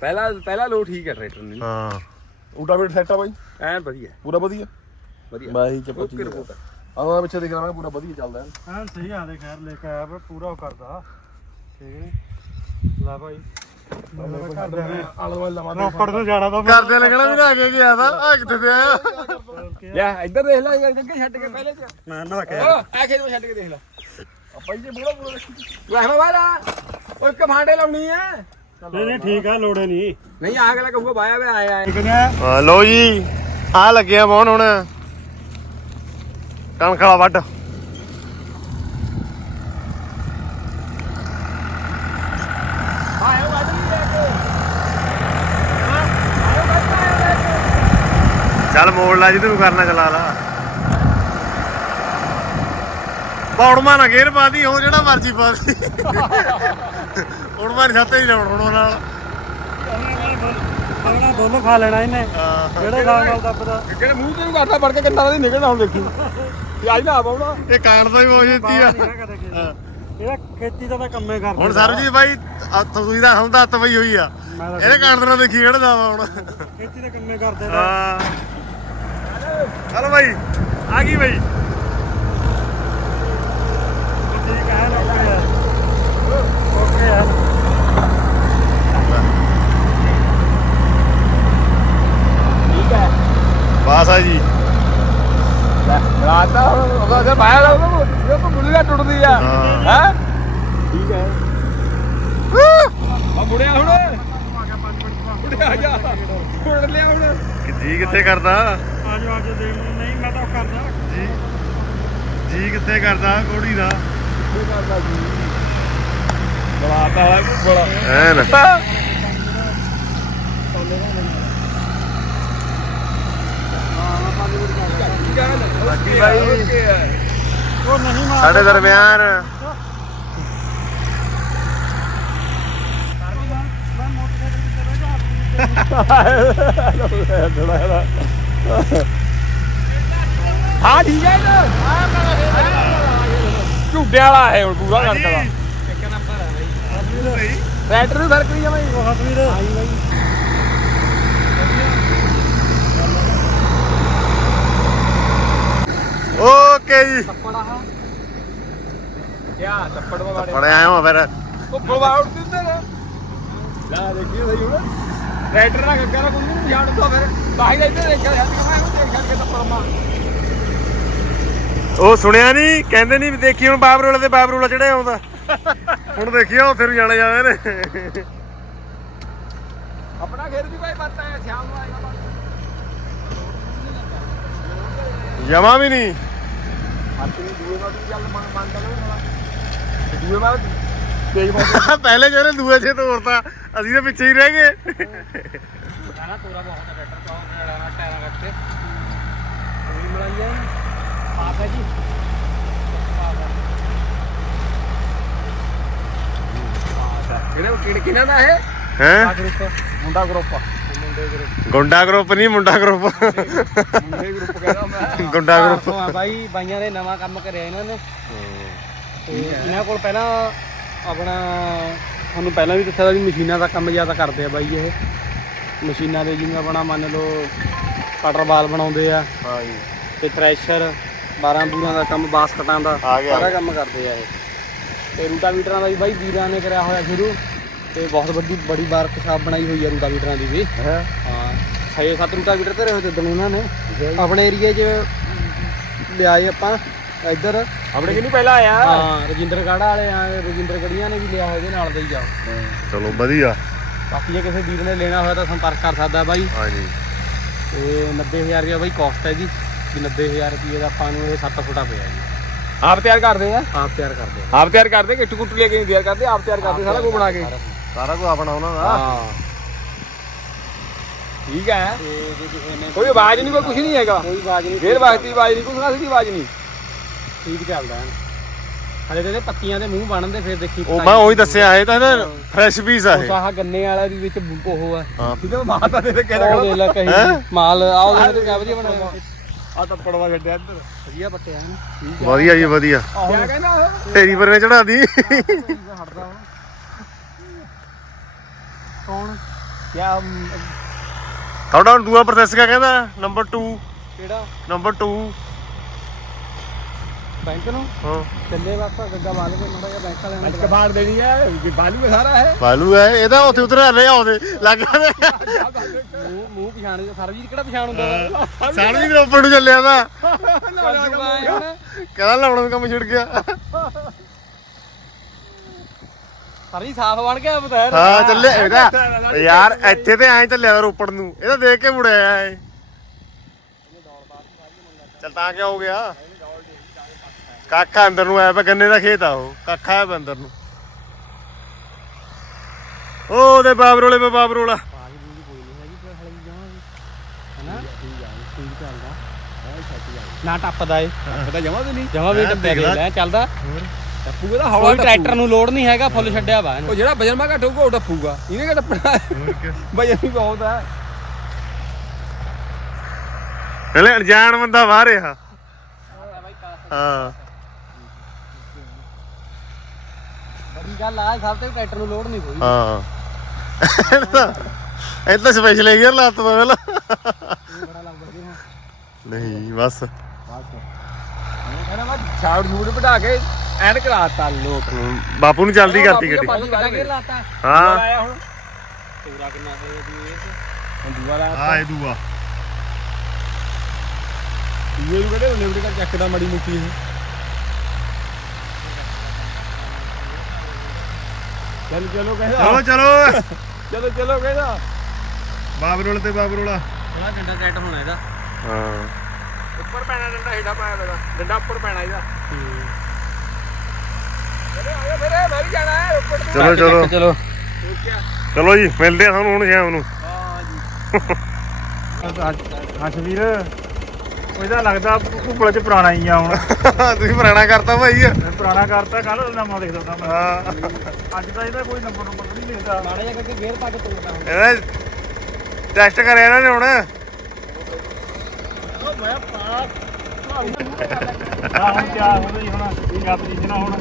ਪਹਿਲਾ ਪਹਿਲਾ ਲੋ ਠੀਕ ਹੈ ਟਰੈਕਟਰ ਨਹੀਂ ਹਾਂ। ਉਲਟਾ ਵੇਟ ਸੈਟ ਆ ਬਾਈ। ਐਨ ਵਧੀਆ। ਪੂਰਾ ਵਧੀਆ। ਵਧੀਆ। ਮੈਂ ਹੀ ਚੱਪਲ ਓਕੇ ਰਿਪੋਰਟ ਆਹ ਪਿੱਛੇ ਦੇਖ ਰਹਾ ਪੂਰਾ ਵਧੀਆ ਚੱਲਦਾ ਹੈ ਹਾਂ ਸਹੀ ਆ ਦੇ ਖੈਰ ਲੈ ਕੇ ਆਇਆ ਵਾ ਪੂਰਾ ਉਹ ਕਰਦਾ। ਠੀਕ ਹੈ ਨੀ? ਲੈ ਭਾਈ। ਰੋਪੜ ਤੋਂ ਜਾਣਾ ਤਾਂ ਕਰਦੇ ਲੱਗਣਾ ਵੀ ਨਾ ਅੱਗੇ ਗਿਆ ਤਾਂ ਆ ਕਿੱਥੇ ਤੇ ਆਇਆ? ਲੈ ਇੱਧਰ ਦੇਖ ਲੈ ਇਹ ਅੱਗੇ ਛੱਡ ਕੇ ਪਹਿਲੇ ਚ। ਮੈਂ ਨਾ ਓ ਆ ਖੇਤ ਨੂੰ ਛੱਡ ਕੇ ਦੇਖ ਲੈ। ਆਪਾਂ ਜੀ ਬੋਲਾ ਬੋਲਾ। ਤੂੰ ਐਵੇਂ ਵਾਲਾ ਓਏ ਕਮਾਂਡੇ ਲਾਉਣੀ ਐ ਨਹੀਂ ਨਹੀਂ ਠੀਕ ਆ ਲੋੜੇ ਨਹੀਂ। ਨਹੀਂ ਆ ਅਗਲਾ ਕਹੂਗਾ ਬਾਇਆ ਵੇ ਆਇਆ ਆਇਆ ਕਿਨੇ ਹਾਂ, ਲਓ ਜੀ ਆ ਲੱਗਿਆ ਬੌਣ ਹੁਣ। ਕਣਕ ਵਾਲਾ ਵੱਢ। ਚੱਲ ਮੋੜ ਲਾ ਜਿੱਦ ਨੂੰ ਕਰਨਾ ਚਲਾ ਲਾ। ਪੌੜਮਾ ਨਾ ਗੇਰ ਪਾਦੀ ਹੋ ਜਿਹੜਾ ਮਰਜ਼ੀ ਪਾਦੀ ਹੁਣ ਮੈਂ ਸੱਤੇ ਹੀ ਲਾਉਣ ਹੁਣ ਨਾਲ। ਉਹਨਾਂ ਦੋਨੋਂ ਖਾ ਲੈਣਾ ਇਹਨੇ। ਜਿਹੜੇ ਖਾਣ ਨਾਲ ਦੱਬਦਾ? ਕਿਹੜੇ ਮੂੰਹ ਤੇ ਨੂੰ ਕਰਦਾ ਵੜ ਕੇ ਕਿੰਨਾ ਦੀ ਨਿਕਲਦਾ ਹੁਣ ਦੇਖੀ। ਤੇ ਨਾ ਇਹ ਕਾਣ ਤੋਂ ਹੀ ਬਹੁਤ ਛੇਤੀ ਆ। ਇਹਦਾ ਖੇਤੀ ਦਾ ਤਾਂ ਕੰਮੇ ਕਰਦਾ ਹੁਣ ਸਰਬਜੀਤ ਬਾਈ ਤੁਸੀਂ ਦਾ ਹੁੰਦਾ ਹੱਥ ਪਈ ਹੋਈ ਆ। ਮੈਂ ਤਾਂ ਇਹਦੇ ਕਾਣ ਤੋਂ ਦੇਖੀ ਕਿਹੜਾ ਜਾਵਾ ਹੁਣ। ਖੇਤੀ ਦੇ ਕੰਮੇ ਕਰਦੇ ਹਾਂ। ਚਲੋ ਬਾਈ ਆ ਗਈ ਬਾਈ। ਠੀਕ ਹੈ ਓਕੇ ਯਾਰ ਓਕੇ ਯਾਰ ਠੀਕ ਹੈ ਬਸ ਆ ਜੀ। ਰਾਤਾ ਹੁਣ ਉਹਦਾ ਜੇ ਬਾਇਆ ਲਾ ਉਹ ਤਾਂ ਬੁੱਲੀਆਂ ਟੁੱਟਦੀ ਆ। ਹਾਂ। ਠੀਕ ਹੈ। ਆ ਮੁੜਿਆ ਹੁਣ। ਮੁੜਿਆ ਜਾ। ਮੁੜ ਲਿਆ ਹੁਣ। ਜੀ ਕਿੱਥੇ ਕਰਦਾ? ਆਜੋ ਆਜੋ ਦੇ ਨਹੀਂ ਮੈਂ ਤਾਂ ਕਰਦਾ। ਜੀ। ਜੀ ਕਿੱਥੇ ਕਰਦਾ? ਕੋੜੀ ਦਾ। ਕੀ ਕਰਦਾ ਜੀ? ਬੜਾਤਾ ਵਾਲਾ ਬੜਾ ਐਨ। ਬਾਕੀ ਭਾਈ। ਉਹ ਨਹੀਂ ਮਾਰ ਸਾਡੇ ਦਰਮਿਆਨ। ਮੈਂ ਮੋਟਰਸਾਈਕਲ ਤੇ ਬੈਠਾ ਹਾਂ ਠੀਕ ਹੈ ਨਾ ਵਾਲਾ ਹੈ ਹੁਣ ਪੂਰਾ ਕਰਦਾ। ਇੱਕ ਨੰਬਰ ਹੈ ਬਾਈ। ਟਰੈਕਟਰ ਨੂੰ ਫ਼ਰਕ ਨਹੀਂ ਜਮਾਈ ਬਹੁਤ ਵੀਰ ਆਈ ਬਾਈ। ਓਕੇ ਜੀ। ਕਿਆ ਚੱਪੜ ਵਾੜੇ ਪੜੇ ਆਇਆ ਹਾਂ ਫਿਰ। ਉਹ ਬਵਾਉਟ ਦਿੰਦੇ ਨੇ ਲਾ ਦੇਖੀ ਸਹੀ ਹੁਣ। ਟਰੈਕਟਰ ਨਾਲ ਗੱਗਾ ਕੋਈ ਨਹੀਂ ਛੱਡ ਦੋ ਫਿਰ। ਬਾਹਰ ਇੱਧਰ ਦੇਖਿਆ ਛੱਡ ਕੇ ਮੈਂ ਦੇਖ ਛੱਡ ਕੇ ਟੱਪਰ ਮਾਰ ਉਹ ਸੁਣਿਆ ਨਹੀਂ ਕਹਿੰਦੇ ਨਹੀਂ ਦੇਖੀ ਹੁਣ ਬਾਬਰ ਵਾਲੇ ਤੇ ਬਾਬਰ ਵਾਲਾ ਚੜਿਆ ਆਉਂਦਾ। ਹੁਣ ਦੇਖਿਓ ਉੱਥੇ ਨੂੰ ਜਾਣੇ ਜਾਂਦੇ ਨੇ। ਆਪਣਾ ਖੇਤ ਵੀ ਭਾਈ ਪਤਾ ਹੈ ਸ਼ਾਮ ਨੂੰ ਆਏਗਾ ਜਮਾ ਵੀ ਨਹੀਂ ਹੱਥ ਨਹੀਂ ਦੂਏ ਨਾਲ ਵੀ ਚੱਲ ਮੰਨ ਮੰਨਦਾ ਨਾ ਦੂਏ ਨਾਲ ਤੇਜ ਬਹੁਤ ਪਹਿਲੇ ਜਿਹੜੇ ਦੂਏ ਛੇ ਤੋੜਤਾ ਅਸੀਂ ਤਾਂ ਪਿੱਛੇ ਹੀ ਰਹਿ ਗਏ। ਨਾ ਤੋਰਾ ਬਹੁਤ ਹੈ ਟਰੈਕਟਰ ਤੋਂ ਨਾ ਟਾਇਰਾਂ ਕਰਕੇ ਕੋਈ ਮਲਾਈਆ ਪਾਸ ਹੈ ਜੀ ਕਿਹੜੇ ਕਿਹਨਾਂ ਦਾ ਹੈ? ਹੈ ਮੁੰਡਾ ਗਰੁੱਪ। ਮੁੰਡੇ ਗਰੁੱਪ। ਗੁੰਡਾ ਗਰੁੱਪ ਨਹੀਂ ਮੁੰਡਾ ਗਰੁੱਪ। ਮੁੰਡੇ ਗਰੁੱਪ ਕਹਿੰਦਾ ਮੈਂ। ਗੁੰਡਾ ਗਰੁੱਪ। ਹਾਂ ਬਾਈ ਬਾਈਆਂ ਨੇ ਨਵਾਂ ਕੰਮ ਕਰਿਆ ਇਹਨਾਂ ਨੇ। ਤੇ ਇਹਨਾਂ ਕੋਲ ਪਹਿਲਾਂ ਆਪਣਾ ਤੁਹਾਨੂੰ ਪਹਿਲਾਂ ਵੀ ਦੱਸਿਆ ਸੀ ਮਸ਼ੀਨਾਂ ਦਾ ਕੰਮ ਜ਼ਿਆਦਾ ਕਰਦੇ ਆ ਬਾਈ ਇਹ। ਮਸ਼ੀਨਾਂ ਦੇ ਜਿਵੇਂ ਆਪਣਾ ਮੰਨ ਲਓ ਕਟਰ ਬਾਲ ਬਣਾਉਂਦੇ ਆ। ਹਾਂ ਜੀ। ਤੇ ਥ੍ਰੈਸ਼ਰ 12 ਬੂਰਾਂ ਦਾ ਕੰਮ ਬਾਸਕਟਾਂ ਦਾ ਆ ਗਿਆ। ਸਾਰਾ ਕੰਮ ਕਰਦੇ ਆ ਇਹ। ਤੇ ਰੂਟਾਵੀਟਰਾਂ ਦਾ ਵੀ ਬਾਈ ਵੀਰਾਂ ਨੇ ਕਰਿਆ ਹੋਇਆ ਸ਼ੁਰੂ। ਤੇ ਬਹੁਤ ਵੱਡੀ ਬੜੀ ਵਰਕਸ਼ਾਪ ਬਣਾਈ ਹੋਈ ਆ ਰੂਟਾਵੀਟਰਾਂ ਦੀ ਵੀ। ਹੈ। ਹਾਂ 6-7 ਰੂਟਾਵੀਟਰ ਧਰੇ ਹੋਏ ਤੇ ਇਹਨਾਂ ਨੇ। ਆਪਣੇ ਏਰੀਏ 'ਚ ਲਿਆਏ ਆਪਾਂ ਇੱਧਰ। ਆਪਣੇ ਕਿ ਨਹੀਂ ਪਹਿਲਾਂ ਆਇਆ? ਹਾਂ ਰਜਿੰਦਰਗੜ੍ਹ ਵਾਲੇ ਆ ਰਜਿੰਦਰ ਗੜੀਆਂ ਨੇ ਵੀ ਲਿਆ ਇਹਦੇ ਨਾਲ ਦਾ ਹੀ ਜਾ ਚਲੋ ਵਧੀਆ। ਬਾਕੀ ਜੇ ਕਿਸੇ ਵੀਰ ਨੇ ਲੈਣਾ ਹੋਇਆ ਤਾਂ ਸੰਪਰਕ ਕਰ ਸਕਦਾ ਬਾਈ। ਹਾਂ ਜੀ ਤੇ 90000 ਰੁਪਏ ਬਾਈ ਕਾਸਟ ਹੈ ਜੀ। ਵੀ 90000 ਰੁਪਏ ਦਾ ਆਪਾਂ ਨੂੰ ਇਹ 7 ਫੁੱਟਾ ਪਿਆ ਜੀ। ਆਪ ਤਿਆਰ ਕਰਦੇ ਆ? ਆਪ ਤਿਆਰ ਕਰਦੇ ਆ। ਆਪ ਤਿਆਰ ਕਰਦੇ ਕਿੱਟ ਕੁੱਟ ਲੈ ਕੇ ਨਹੀਂ ਤਿਆਰ ਕਰਦੇ? ਆਪ ਤਿਆਰ ਕਰਦੇ ਸਾਰਾ ਕੁਝ ਬਣਾ ਕੇ। ਸਾਰਾ ਕੁਝ ਆਪਣਾ ਉਹਨਾਂ ਦਾ। ਹਾਂ। ਠੀਕ ਹੈ। ਤੇ ਜੇ ਕਿਸੇ ਨੇ ਕੋਈ ਆਵਾਜ਼ ਨਹੀਂ ਕੋਈ ਕੁਝ ਨਹੀਂ ਹੈਗਾ। ਕੋਈ ਆਵਾਜ਼ ਨਹੀਂ ਫੇਰ ਵਕਤੀ ਆਵਾਜ਼ ਨਹੀਂ ਕੁਛ ਨਾ ਦੀ ਆਵਾਜ਼ ਨਹੀਂ। ਠੀਕ ਚੱਲਦਾ ਹੈ। ਹਲੇ ਤੇ ਇਹਦੇ ਪੱਤੀਆਂ ਦੇ ਮੂੰਹ ਬਣਦੇ ਫਿਰ ਦੇਖੀ ਉਹ ਮੈਂ ਉਹੀ ਦੱਸਿਆ ਇਹ ਤਾਂ ਨਾ ਫਰੈਸ਼ ਪੀਸ ਆ ਇਹ। ਆਹ ਗੰਨੇ ਵਾਲਾ ਵੀ ਵਿੱਚ ਉਹ ਹੈ। ਹਾਂ। ਕਿਤੇ ਮਾਤਾ ਦੇ ਤੇ ਉਹ ਦੇ ਲੈ ਕਹੀ। ਮਾਲ ਆਓ ਦੇ ਕਿਆ ਵਧੀਆ ਬਣਾਇਆ। ਆ ਤਾਂ ਪੜਵਾ ਛੱਡਿਆ ਇੱਧਰ। ਵਧੀਆ ਪੱਟਿਆ ਹਨ ਵਧੀਆ ਜੀ ਵਧੀਆ। ਕਿਆ ਕਹਿੰਦਾ ਉਹ? ਤੇਰੀ ਪਰ ਨੇ ਚੜਾ ਦੀ। ਹਟਦਾ ਹੁਣ ਕੌਣ? ਕਿਆ ਤੁਹਾਡਾ ਹੁਣ ਦੂਆ ਪ੍ਰੋਸੈਸ ਕਿਆ ਕਹਿੰਦਾ? ਨੰਬਰ 2 ਕਿਹੜਾ? ਨੰਬਰ 2 ਬੈਂਕ ਨੂੰ? ਹਾਂ। ਚੱਲੇ ਬਸ ਗੱਗਾ ਮਾਲ ਕੇ ਮੁੰਡਾ ਜਿਹਾ ਬੈਂਕ ਵਾਲਿਆਂ ਅੱਜ ਨੇ ਕਬਾੜ ਦੇਣੀ ਹੈ ਵੀ ਬਾਲੂ ਦਾ ਸਾਰਾ ਹੈ ਬਾਲੂ ਹੈ ਇਹਦਾ ਉੱਥੇ ਉਧਰ ਹਲੇ ਆਉਂਦੇ ਲੱਗ ਜਾਂਦੇ। ਮੂੰਹ ਮੂੰਹ ਪਛਾਣ ਦੇ ਸਰਬਜੀਤ ਕਿਹੜਾ ਪਛਾਣ ਹੁੰਦਾ? ਸਾਲ ਵੀ ਰੋਪੜ ਨੂੰ ਚੱਲਿਆ ਤਾਂ ਵਾ ਕਹਿੰਦਾ ਲਾਉਣ ਦਾ ਕੰਮ ਛਿੜ ਗਿਆ। ਸਾਰੀ ਸਾਫ਼ ਬਣ ਗਿਆ ਬਤੈਰ। ਹਾਂ ਚੱਲੇ ਇਹਦਾ ਯਾਰ ਇੱਥੇ ਤੇ ਐਂ ਚੱਲਿਆ ਰੋਪੜ ਨੂੰ। ਇਹਦਾ ਦੇਖ ਕੇ ਮੁੜਿਆ ਐ ਚੱਲ ਤਾਂ ਕਿਆ ਹੋ ਗਿਆ? ਕਾਕਾ ਅੰਦਰ ਨੂੰ ਆਇਆ ਪਿਆ ਗੰਨੇ ਦਾ ਖੇਤ ਆ ਉਹ। ਕਾਕਾ ਆਇਆ ਪਿਆ ਅੰਦਰ ਨੂੰ। ਉਹ ਉਹਦੇ ਬਾਬਰੋਲੇ ਪੇ ਬਾਬਰੋਲਾ। ਨਾ ਟੱਪਦਾ ਏ ਪਤਾ ਜਮਾ ਵੀ ਨਹੀਂ। ਜਮਾ ਵੀ ਟੱਪਿਆ ਗਿਆ ਲੈ ਚੱਲਦਾ। ਟੱਪੂਗਾ ਤਾਂ ਹੌਲਾ ਕੋਈ ਟਰੈਕਟਰ ਨੂੰ ਲੋਡ ਨਹੀਂ ਹੈਗਾ ਫੁੱਲ ਛੱਡਿਆ ਵਾ ਇਹਨੂੰ। ਉਹ ਜਿਹੜਾ ਵਜਨ ਮਾ ਘੱਟ ਹੋਊਗਾ ਉਹ ਟੱਪੂਗਾ। ਇਹਨੇ ਕਿ ਟੱਪਣਾ? ਵਜਨ ਵੀ ਬਹੁਤ ਹੈ ਹਲੇ ਅਣਜਾਣ ਬੰਦਾ ਬਾਹਰ ਆ। ਹਾਂ। ਬੜੀ ਗੱਲ ਆ ਸਭ ਤੇ ਟਰੈਕਟਰ ਨੂੰ ਲੋਡ ਨਹੀਂ ਕੋਈ। ਹਾਂ। ਇਹ ਤਾਂ ਸਪੈਸ਼ਲ ਗੇਅਰ ਲਾਤਾ ਤਾ ਪਹਿਲਾਂ ਨਹੀਂ ਬਸ। ਕਹਿੰਦਾ ਮੈਂ ਛਾੜ ਛੂੜ ਬਿਠਾ ਕੇ ਐਨ ਕਰਾਤਾ ਲੋਕ ਹਮ, ਬਾਪੂ ਨੂੰ ਜਲਦੀ ਕਰਤੀ ਗੱਡੀ। ਲਾਤਾ ਹਾਂ। ਆਇਆ ਹੁਣ। ਤੂਰਾ ਕਿੰਨਾ ਹੋਇਆ ਜੀ ਇਹ ਹੁਣ ਦੂਆ ਲਾਇਆ ਹਾਂ ਇਹ ਦੂਆ। ਦੂਏ ਨੂੰ ਕਹਿੰਦੇ ਲਿਵਟ ਕਰ ਚੱਕਦਾ ਮੜੀ ਮੁੱਕੀ ਇਹ ਚਲ ਚਲੋ ਕਹਿੰਦਾ। ਚਲੋ ਚਲੋ। ਚਲੋ ਕਹਿੰਦਾ। ਬਾਬਰੋਲ ਤੇ ਬਾਬਰੋਲਾ। ਬੜਾ ਡੰਡਾ ਟੈਟ ਹੋਣਾ ਇਹਦਾ। ਹਾਂ। ਉੱਪਰ ਪੈਣਾ ਡੰਡਾ ਹੇਠਾਂ ਪਾਇਆ ਮੇਰਾ ਡੰਡਾ ਉੱਪਰ ਪੈਣਾ ਇਹਦਾ। ਅਰੇ ਆਇਆ ਮੇਰੇ ਮੈਂ ਵੀ ਜਾਣਾ ਹੈ ਉੱਪਰ ਨੂੰ ਚਲੋ ਚਲੋ। ਚਲੋ। ਜੀ ਮਿਲਦੇ ਆ ਤੁਹਾਨੂੰ ਹੁਣ ਸ਼ਾਮ ਨੂੰ। ਹਾਂ ਜੀ। ਹਸਵੀਰ ਉਹਦਾ ਲੱਗਦਾ ਭੁੱਪਲ ਚ ਪੁਰਾਣਾ ਹੀ ਆ ਹੁਣ। ਤੁਸੀਂ ਪੁਰਾਣਾ ਕਰਤਾ ਭਾਈ। ਪੁਰਾਣਾ ਕਰਤਾ ਕੱਲ ਨਵਾਂ ਲਿਖ ਦਿੰਦਾ ਮੈਂ। ਹਾਂ। ਅੱਜ ਤਾਂ ਇਹਦਾ ਕੋਈ ਨੰਬਰ ਨੰਬਰ ਨਹੀਂ ਲਿਖਦਾ ਮਾੜਾ ਜਿਹਾ ਕਰਕੇ ਗੇਅਰ ਪਾ ਕੇ ਤੋੜਦਾ ਹੁਣ। ਇਹਦਾ ਟੈਸਟ ਕਰਿਆ ਇਹਨਾਂ ਨੇ ਹੁਣ। ਮੈਂ ਪਾ ਹੁਣ ਕਿਆ ਹੋਣਾ ਜੀ। ਹੁਣ ਇਹ ਗੱਲ ਜੀ। ਨਾ ਹੁਣ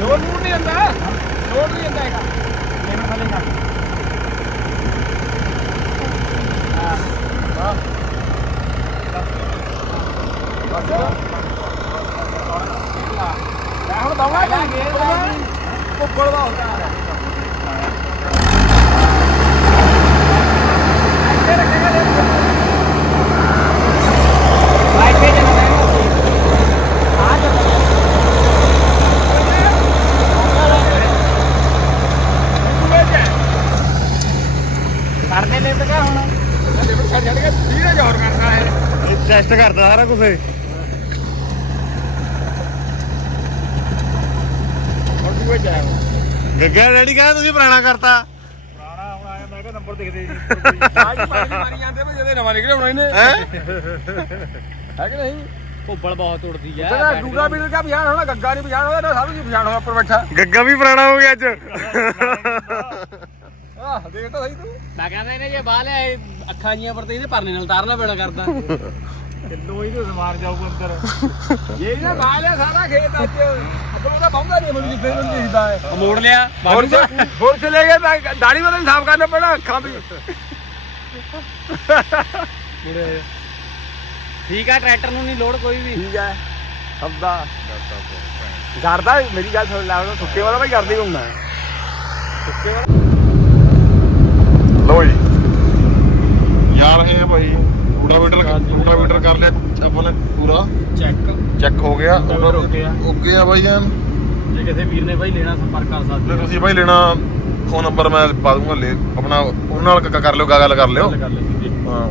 ਲੋਡ ਲੋਡ ਨਹੀਂ ਜਾਂਦਾ ਲੋਡ ਨਹੀਂ ਜਾਂਦਾ ਹੈਗਾ ਲੈਣ ਥੱਲੇ ਕਰ ਹੁਣ ਦਵਾਂਗਾ ਉੱਪਰ ਦਾ ਹੁੰਦਾ ਕਰਦੇ ਲਿਫਟ ਕਾ ਹੁਣ ਛੱਡ ਛੱਡ ਕੇ ਧੀਰੇ ਜ਼ੋਰ ਕਰਨਾ ਹੈ ਟੈਸਟ ਕਰਦਾ ਸਾਰਾ ਕੁਝ ਜਾਇਆ। ਗੱਗਾ ਰੈਡੀ ਕਹਿੰਦਾ ਤੁਸੀਂ ਪੁਰਾਣਾ ਕਰਤਾ ਪੁਰਾਣਾ ਹੁਣ ਆਇਆ ਮੈਂ ਕਿਹਾ ਨੰਬਰ ਦਿਖਦੇ ਜੀ। ਆਜ ਪਾਣੀ ਮਾਰੀ ਜਾਂਦੇ ਭਈ ਜਦੇ ਨਵਾਂ ਨਿਕਲੇ ਹੁਣ ਇਹਨੇ। ਹੈ? ਹੈ ਕਿ ਨਹੀਂ? ਭੁੱਬਲ ਬਹੁਤ ਉੜਦੀ ਆ ਤੇਰਾ ਡੂਗਾ ਵੀ ਕਾ ਪਛਾਣ ਹੋਣਾ ਗੱਗਾ ਨਹੀਂ ਪਛਾਣ ਹੋਣਾ ਸਭ ਜੀ ਪਛਾਣ ਹੋਣਾ ਉੱਪਰ ਬੈਠਾ। ਗੱਗਾ ਵੀ ਪੁਰਾਣਾ ਹੋ ਗਿਆ ਅੱਜ। ਆਹ ਦੇਖ ਤਾਂ ਸਹੀ ਤੂੰ। ਮੈਂ ਕਹਿੰਦਾ ਇਹਨੇ ਜੇ ਬਾਹ ਲਿਆ ਅੱਖਾਂ ਜੀਆਂ ਪਰ ਤੇ ਇਹਦੇ ਪਰਨੇ ਨਾਲ ਤਾਰਨਾ ਪੈਣਾ ਕਰਦਾ। ਕਿਲੋ ਹੀ ਤੇ ਸਮਾਰ ਜਾਊਗਾ ਅੰਦਰ। ਇਹ ਨਾ ਬਾਲਿਆ ਸਾਰਾ ਖੇਤ ਅੱਜ ਅੱਬਲ ਉਹਦਾ ਬਹੁੰਦਾ ਨਹੀਂ ਮੈਨੂੰ ਜਿੱਥੇ ਨੂੰ ਦਿਖਦਾ ਹੈ। ਮੋੜ ਲਿਆ ਹੋਰ ਹੋਰ ਚਲੇ ਗਏ ਤਾਂ ਦਾੜੀ ਵਾਲਾ ਵੀ ਸਾਫ਼ ਕਰਨਾ ਪੈਣਾ ਅੱਖਾਂ ਵੀ ਠੀਕ ਆ ਟਰੈਕਟਰ ਨੂੰ ਨਹੀਂ ਲੋਡ ਕੋਈ ਵੀ। ਠੀਕ ਹੈ ਸਭ ਦਾ। ਕਰਦਾ ਮੇਰੀ ਗੱਲ ਸੁਣ ਲੈ ਉਹ ਸੁੱਕੇ ਵਾਲਾ ਭਾਈ ਕਰਦੇ ਹੀ ਹੁੰਦਾ ਸੁੱਕੇ ਵਾਲਾ। ਲਓ ਜੀ। ਯਾਰ ਹੈ ਭਾਈ। ਰੂਟਾਵੀਟਰ ਰੂਟਾਵੀਟਰ ਕਰ ਲਿਆ ਆਪਾਂ ਨੇ ਪੂਰਾ। ਚੈੱਕ ਚੈੱਕ ਹੋ ਗਿਆ ਓਕੇ ਆ। ਓਕੇ ਆ ਭਾਈ ਜਾਨ। ਜੇ ਕਿਸੇ ਵੀਰ ਨੇ ਭਾਈ ਲੈਣਾ ਸੰਪਰਕ ਕਰ ਸਕਦੇ। ਤੇ ਤੁਸੀਂ ਭਾਈ ਲੈਣਾ ਫੋਨ ਨੰਬਰ ਮੈਂ ਪਾ ਦੂੰਗਾ ਲੈ ਆਪਣਾ ਉਹਨਾਂ ਨਾਲ ਕਰ ਲਿਓ ਗੱਲ ਕਰ ਲਿਓ। ਹਾਂ।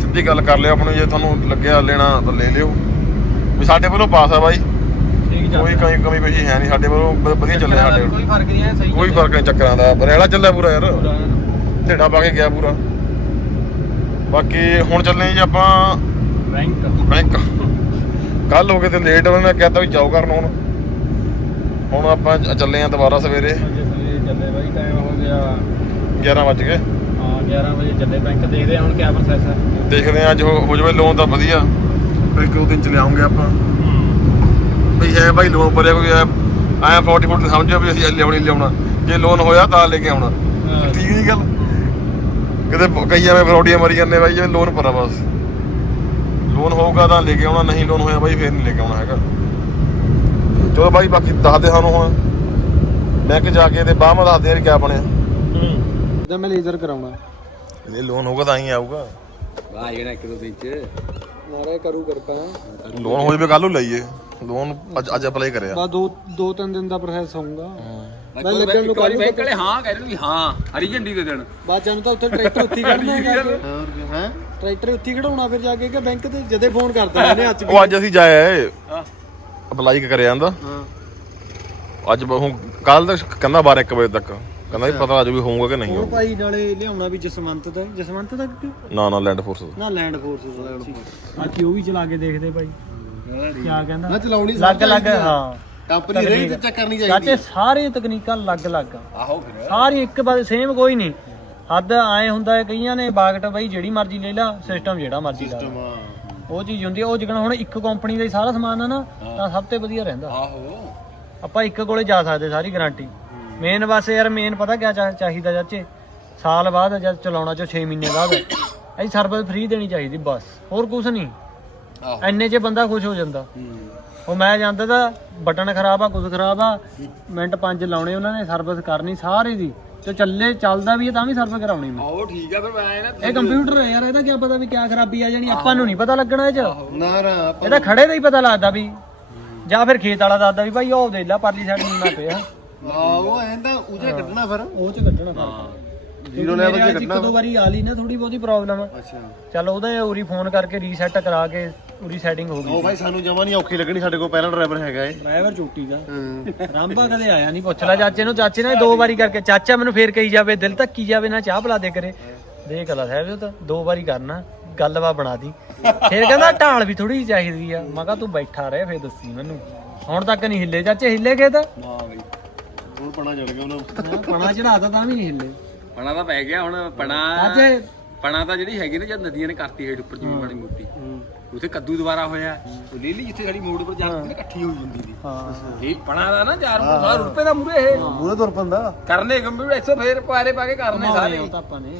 ਸਿੱਧੀ ਗੱਲ ਕਰ ਲਿਓ ਆਪਣੀ ਜੇ ਤੁਹਾਨੂੰ ਲੱਗਿਆ ਲੈਣਾ ਤਾਂ ਲੈ ਲਿਓ। ਵੀ ਸਾਡੇ ਵੱਲੋਂ ਪਾਸ ਆ ਬਾਈ। ਕੋਈ ਕਮੀ ਕਮੀ ਪੇਸ਼ੀ ਹੈ ਨਹੀਂ ਸਾਡੇ ਵੱਲੋਂ ਵਧੀਆ ਚੱਲਿਆ ਸਾਡੇ। ਕੋਈ ਫ਼ਰਕ ਨਹੀਂ ਹੈ ਸਹੀ ਕੋਈ ਫ਼ਰਕ ਨਹੀਂ ਚੱਕਰਾਂ ਦਾ। ਬਰੇਲਾ ਚੱਲਿਆ ਪੂਰਾ ਯਾਰ। ਢੇੜਾ ਪਾ ਕੇ ਗਿਆ ਪੂਰਾ। ਬਾਕੀ ਹੁਣ ਚੱਲੇ ਜੀ ਆਪਾਂ ਰੈਂਕ ਬੈਂਕ ਕੱਲ ਹੋ ਗਏ ਤੇ ਲੇਟ ਉਹਨਾਂ ਨੇ ਕਹਿਤਾ ਵੀ ਜਾਓ ਕਰਨ ਹੁਣ। ਹੁਣ ਆਪਾਂ ਚੱਲੇ ਆ ਦੁਬਾਰਾ ਸਵੇਰੇ। ਚੱਲੇ ਬਾਈ ਟਾਈਮ ਹੋ ਗਿਆ। 11 ਵਜ ਗਏ। ਹਾਂ 11 ਵਜੇ ਚੱਲੇ ਬੈਂਕ ਦੇਖਦੇ ਹੁਣ ਕਿਆ ਪ੍ਰੋਸੈਸ ਹੈ। ਦੇਖਦੇ ਆ ਅੱਜ ਹੋ ਜਾਵੇ ਲੋਨ ਤਾਂ ਵਧੀਆ। ਫਿਰ ਦੋ ਦਿਨ ਚ ਲਿਆਉਂਗੇ ਆਪਾਂ। ਵੀ ਹੈ ਭਾਈ ਲੋਨ ਭਰਿਆ ਕੋਈ ਆਇਆ 40 ਫੁੱਟ ਸਮਝੋ ਵੀ ਅਸੀਂ ਲਿਆਉਣੀ ਲਿਆਉਣਾ। ਜੇ ਲੋਨ ਹੋਇਆ ਤਾਂ ਲੈ ਕੇ ਆਉਣਾ। ਠੀਕ ਨਹੀਂ ਗੱਲ? ਕਿਤੇ ਪ- ਕਈ ਐਵੇਂ ਫਰੋਡੀਆਂ ਮਰੀ ਜਾਂਦੇ ਬਾਈ ਜਿਵੇਂ ਲੋਨ ਭਰਾ ਬਸ। ਲੋਨ ਹੋਊਗਾ ਤਾਂ ਲੈ ਕੇ ਆਉਣਾ ਨਹੀਂ ਲੋਨ ਹੋਇਆ ਬਾਈ ਫੇਰ ਨਹੀਂ ਲੈ ਕੇ ਆਉਣਾ ਹੈਗਾ। ਚਲੋ ਬਾਈ ਬਾਕੀ ਦੱਸ ਦੇ ਸਾਨੂੰ ਹੁਣ। ਮੈਂ ਕਿ ਜਾ ਕੇ ਤੇ ਬਾਹ ਦੱਸਦੇ ਯਾਰ ਕਿਆ ਬਣਿਆ। ਜਦ ਮੈਂ ਲੇਜ਼ਰ ਕਰਾਉਣਾ। ਇਹ ਲੋਨ ਹੋਊਗਾ ਤਾਂ ਹੀ ਆਊਗਾ। ਵਾਹ ਜਿਹੜਾ ਇੱਕ ਦੋ ਦਿਨ ਚ। ਮਾਰੇ ਕਰੂ ਕਰਪਾ। ਲੋਨ ਹੋ ਜਾਵੇ ਕੱਲ ਨੂੰ ਲਈਏ। ਲੋਨ ਅੱਜ ਅੱਜ ਅਪਲਾਈ ਕਰਿਆ। ਬਾ ਦੋ ਦੋ ਤਿੰਨ ਦਿਨ ਦਾ ਪ੍ਰੋਸੈਸ ਹੋਊਗਾ। ਮੈਂ ਲੱਗਣ ਨੂੰ ਵਾਲੇ ਹਾਂ ਕਹਿ ਰਹੇ ਨੇ ਵੀ ਹਾਂ ਹਰੀ ਝੰਡੀ ਦੇ ਦੇਣ ਬਾਅਦ ਚ ਨੂੰ ਤਾਂ ਉੱਥੇ ਟਰੈਕਟਰ ਉੱਥੇ ਹੈ ਜਾ ਕੇ ਹੈ? ਟਰੈਕਟਰ ਉੱਥੇ ਖੜਾਉਣਾ ਫਿਰ ਜਾ ਕੇ ਕਿ ਬੈਂਕ ਤੇ ਜਦੇ ਫੋਨ ਕਰ ਦੇਣਾ ਇਹਨੇ ਅੱਜ ਉਹ ਅੱਜ ਅਸੀਂ ਜਾਏ ਅਪਲਾਈ ਕਰਿਆ ਜਾਂਦਾ। ਹਾਂ। ਅੱਜ ਹੁਣ ਕੱਲ ਤੱਕ ਕਹਿੰਦਾ 12 1 ਵਜੇ ਤੱਕ। ਕਹਿੰਦਾ ਵੀ ਪਤਾ ਲੱਗ ਵੀ ਹੋਊਗਾ ਕਿ ਨਹੀਂ ਉਹ ਭਾਈ ਨਾਲੇ ਲਿਆਉਣਾ ਵੀ ਜਸਵੰਤ ਦਾ। ਜਸਵੰਤ ਦਾ ਨਾ ਨਾ ਲੈਂਡ ਫੋਰਸ ਨਾ ਲੈਂਡ ਫੋਰਸ ਦਾ। ਅੱਜ ਉਹ ਵੀ ਚਲਾ ਕੇ ਦੇਖਦੇ ਭਾਈ। ਕੀ ਕਹਿੰਦਾ? ਨਾ ਚਲਾਉਣੀ ਲੱਗ ਲੱਗ ਹਾਂ। ਕੰਪਨੀ ਰਹੀ ਤੇ ਚੈੱਕ ਕਰਨੀ ਚਾਹੀਦੀ ਚਾਚੇ ਸਾਰੇ ਤਕਨੀਕਾਂ ਲੱਗ ਲੱਗ ਆ। ਆਹੋ ਫਿਰ। ਸਾਰੀ ਇੱਕ ਬਾਦ ਸੇਮ ਕੋਈ ਨਹੀਂ। ਹੱਦ ਐ ਹੁੰਦਾ ਹੈ ਕਈਆਂ ਨੇ ਬਾਗਟ ਬਈ ਜਿਹੜੀ ਮਰਜ਼ੀ ਲੈ ਲਾ ਸਿਸਟਮ ਜਿਹੜਾ ਮਰਜ਼ੀ ਲਾ। ਉਹ ਚੀਜ਼ ਹੁੰਦੀ ਹੈ ਉਹ ਜਿਕਣ ਹੁਣ ਇੱਕ ਕੰਪਨੀ ਦਾ ਹੀ ਸਾਰਾ ਸਮਾਨ ਆ ਨਾ ਤਾਂ ਸਭ ਤੋਂ ਵਧੀਆ ਰਹਿੰਦਾ। ਆਹੋ। ਆਪਾਂ ਇੱਕ ਕੋਲੇ ਜਾ ਸਕਦੇ ਸਾਰੀ ਗਾਰੰਟੀ ਮੇਨ ਬਸ ਯਾਰ ਮੇਨ ਪਤਾ ਕਿਆ ਚਾਹੀਦਾ ਚਾਚੇ? ਸਾਲ ਬਾਅਦ ਜਦ ਚਲਾਉਣਾ ਚੋ 6 ਮਹੀਨੇ ਬਾਅਦ ਅਸੀਂ ਸਰਵਿਸ ਫ੍ਰੀ ਦੇਣੀ ਚਾਹੀਦੀ ਬਸ। ਹੋਰ ਕੁਝ ਨਹੀਂ। ਆਹੋ। ਐਨੇ 'ਚ ਬੰਦਾ ਖੁਸ਼ ਹੋ ਜਾਂਦਾ। ਉਹ ਮੈਂ ਜਾਂਦਾ ਤਾਂ ਬਟਨ ਖਰਾਬ ਆ ਕੁਝ ਖਰਾਬ ਆ। ਮਿੰਟ ਪੰਜ ਲਾਉਣੇ ਉਹਨਾਂ ਨੇ ਸਰਵਿਸ ਕਰਨੀ ਸਾਰੀ ਦੀ। ਤੇ ਚੱਲੇ ਚੱਲਦਾ ਵੀ ਹੈ ਤਾਂ ਵੀ ਸਰਵਿਸ ਕਰਾਉਣੀ ਮੈਂ। ਆਹੋ ਠੀਕ ਆ ਫਿਰ ਮੈਂ ਨਾ ਇਹ ਕੰਪਿਊਟਰ ਹੈ ਯਾਰ ਇਹਦਾ ਕੀ ਪਤਾ ਵੀ ਕਿਆ ਖਰਾਬੀ ਆ ਜਾਣੀ ਆਪਾਂ ਨੂੰ ਨਹੀਂ ਪਤਾ ਲੱਗਣਾ ਇਹ 'ਚ। ਨਾ ਨਾ ਇਹਦਾ ਖੜੇ ਦਾ ਹੀ ਪਤਾ ਲੱਗਦਾ ਵੀ। ਜਾਂ ਫਿਰ ਖੇਤ ਵਾਲਾ ਦੱਸਦਾ ਵੀ ਭਾਈ ਉਹ ਦੇ ਲੈ ਪਰਲੀ ਸਾਈਡ ਪਿਆ। ਨਾ ਉਹ ਐਂਦਾ ਉਹਦੇ ਕੱਢਣਾ ਫਿਰ। ਉਹ ਚ ਕੱਢਣਾ ਜ਼ੀਰੋ ਲੈਵਲ ਤੇ ਇੱਕ ਕੱਢਣਾ ਦੋ ਵਾਰੀ ਆ ਲਈ ਨਾ ਥੋੜੀ ਬਹੁਤੀ ਪ੍ਰੋਬਲਮ ਅੱਛਾ। ਚੱਲ ਉਹਦਾ ਉਰੀ ਫੋਨ ਕਰਕੇ ਰੀਸੈਟ ਕਰਾ ਕੇ ਉਰੀ ਸੈਟਿੰਗ ਹੋ ਗਈ ਉਹ ਭਾਈ ਸਾਨੂੰ ਜਮਾ ਨਹੀਂ ਔਖੀ ਲੱਗਣੀ ਸਾਡੇ ਕੋਲ ਪਹਿਲਾ ਡਰਾਈਵਰ ਹੈਗਾ ਏ ਡਰਾਈਵਰ ਚੋਟੀ ਦਾ। ਰਾਂਬਾ ਕਦੇ ਆਇਆ ਨਹੀਂ। ਪੁੱਛ ਲੈ ਚਾਚੇ ਨੂੰ ਚਾਚੇ ਨੇ ਦੋ ਵਾਰੀ ਕਰਕੇ ਚਾਚਾ ਮੈਨੂੰ ਫੇਰ ਕਹੀ ਜਾਵੇ ਦਿਲ ਧੱਕੀ ਜਾਵੇ ਨਾ ਚਾਹ ਪਿਲਾ ਦੇ ਕਰੇ। ਦੇਖ ਲਾ ਸਾਹਿਬ ਉਹ ਤਾਂ ਦੋ ਵਾਰੀ ਕਰਨਾ ਗੱਲਵਾ ਬਣਾ ਦੀ। ਫੇਰ ਕਹਿੰਦਾ ਢਾਲ ਵੀ ਥੋੜੀ ਚਾਹੀਦੀ ਆ। ਮੈਂ ਕਿਹਾ ਤੂੰ ਬੈਠਾ ਰਹਿ ਫੇਰ ਦੱਸੀ ਮੈਨੂੰ। ਹੁਣ ਤੱਕ ਨਹੀਂ ਹਿੱਲੇ। ਚਾਚੇ ਹਿੱਲੇ ਗਏ ਤਾਂ? ਹਾਂ ਬਈ ਹੁਣ ਪਣਾ ਚੜ ਗਿਆ ਉਹਨਾਂ ਪਣਾ ਚੜਾਤਾ ਤਾਂ ਵੀ ਨਹੀਂ ਹਿੱਲੇ। ਪਣਾ ਤਾਂ ਪੈ ਗਿਆ ਹੁਣ ਪਣਾ ਚਾਚੇ ਪਣਾ ਤਾਂ ਜਿਹੜੀ ਹੈਗੀ ਨਾ ਜਦ ਨਦੀਆਂ ਨੇ ਕਰਤੀ ਹੇਠ ਉੱਪਰ ਜਿਵੇਂ ਬੜੀ ਮੋਟੀ। ਉਥੇ ਕੱਦੂ ਦੁਬਾਰਾ ਹੋਇਆ। ਉਹ ਲੈ ਲਈ ਜਿੱਥੇ ਸਾਡੀ ਮੋੜ ਉੱਪਰ ਜਾਂਦੀ ਨਾ ਇਕੱਠੀ ਹੋਈ ਹੁੰਦੀ ਸੀ। ਹਾਂ। ਇਹ ਪਣਾ ਦਾ ਨਾ 4 ਰੁਪਏ ਦਾ ਮੂਰੇ ਇਹ। ਮੂਰੇ ਤੁਰ ਪੰਦਾ। ਕਰਨੇ ਕੰਪਿਊਟਰ ਇੱਥੇ ਫੇਰ ਪਾਰੇ ਪਾ ਕੇ ਕਰਨੇ ਸਾਰੇ। ਉਹ ਤਾਂ ਆਪਾਂ ਨੇ।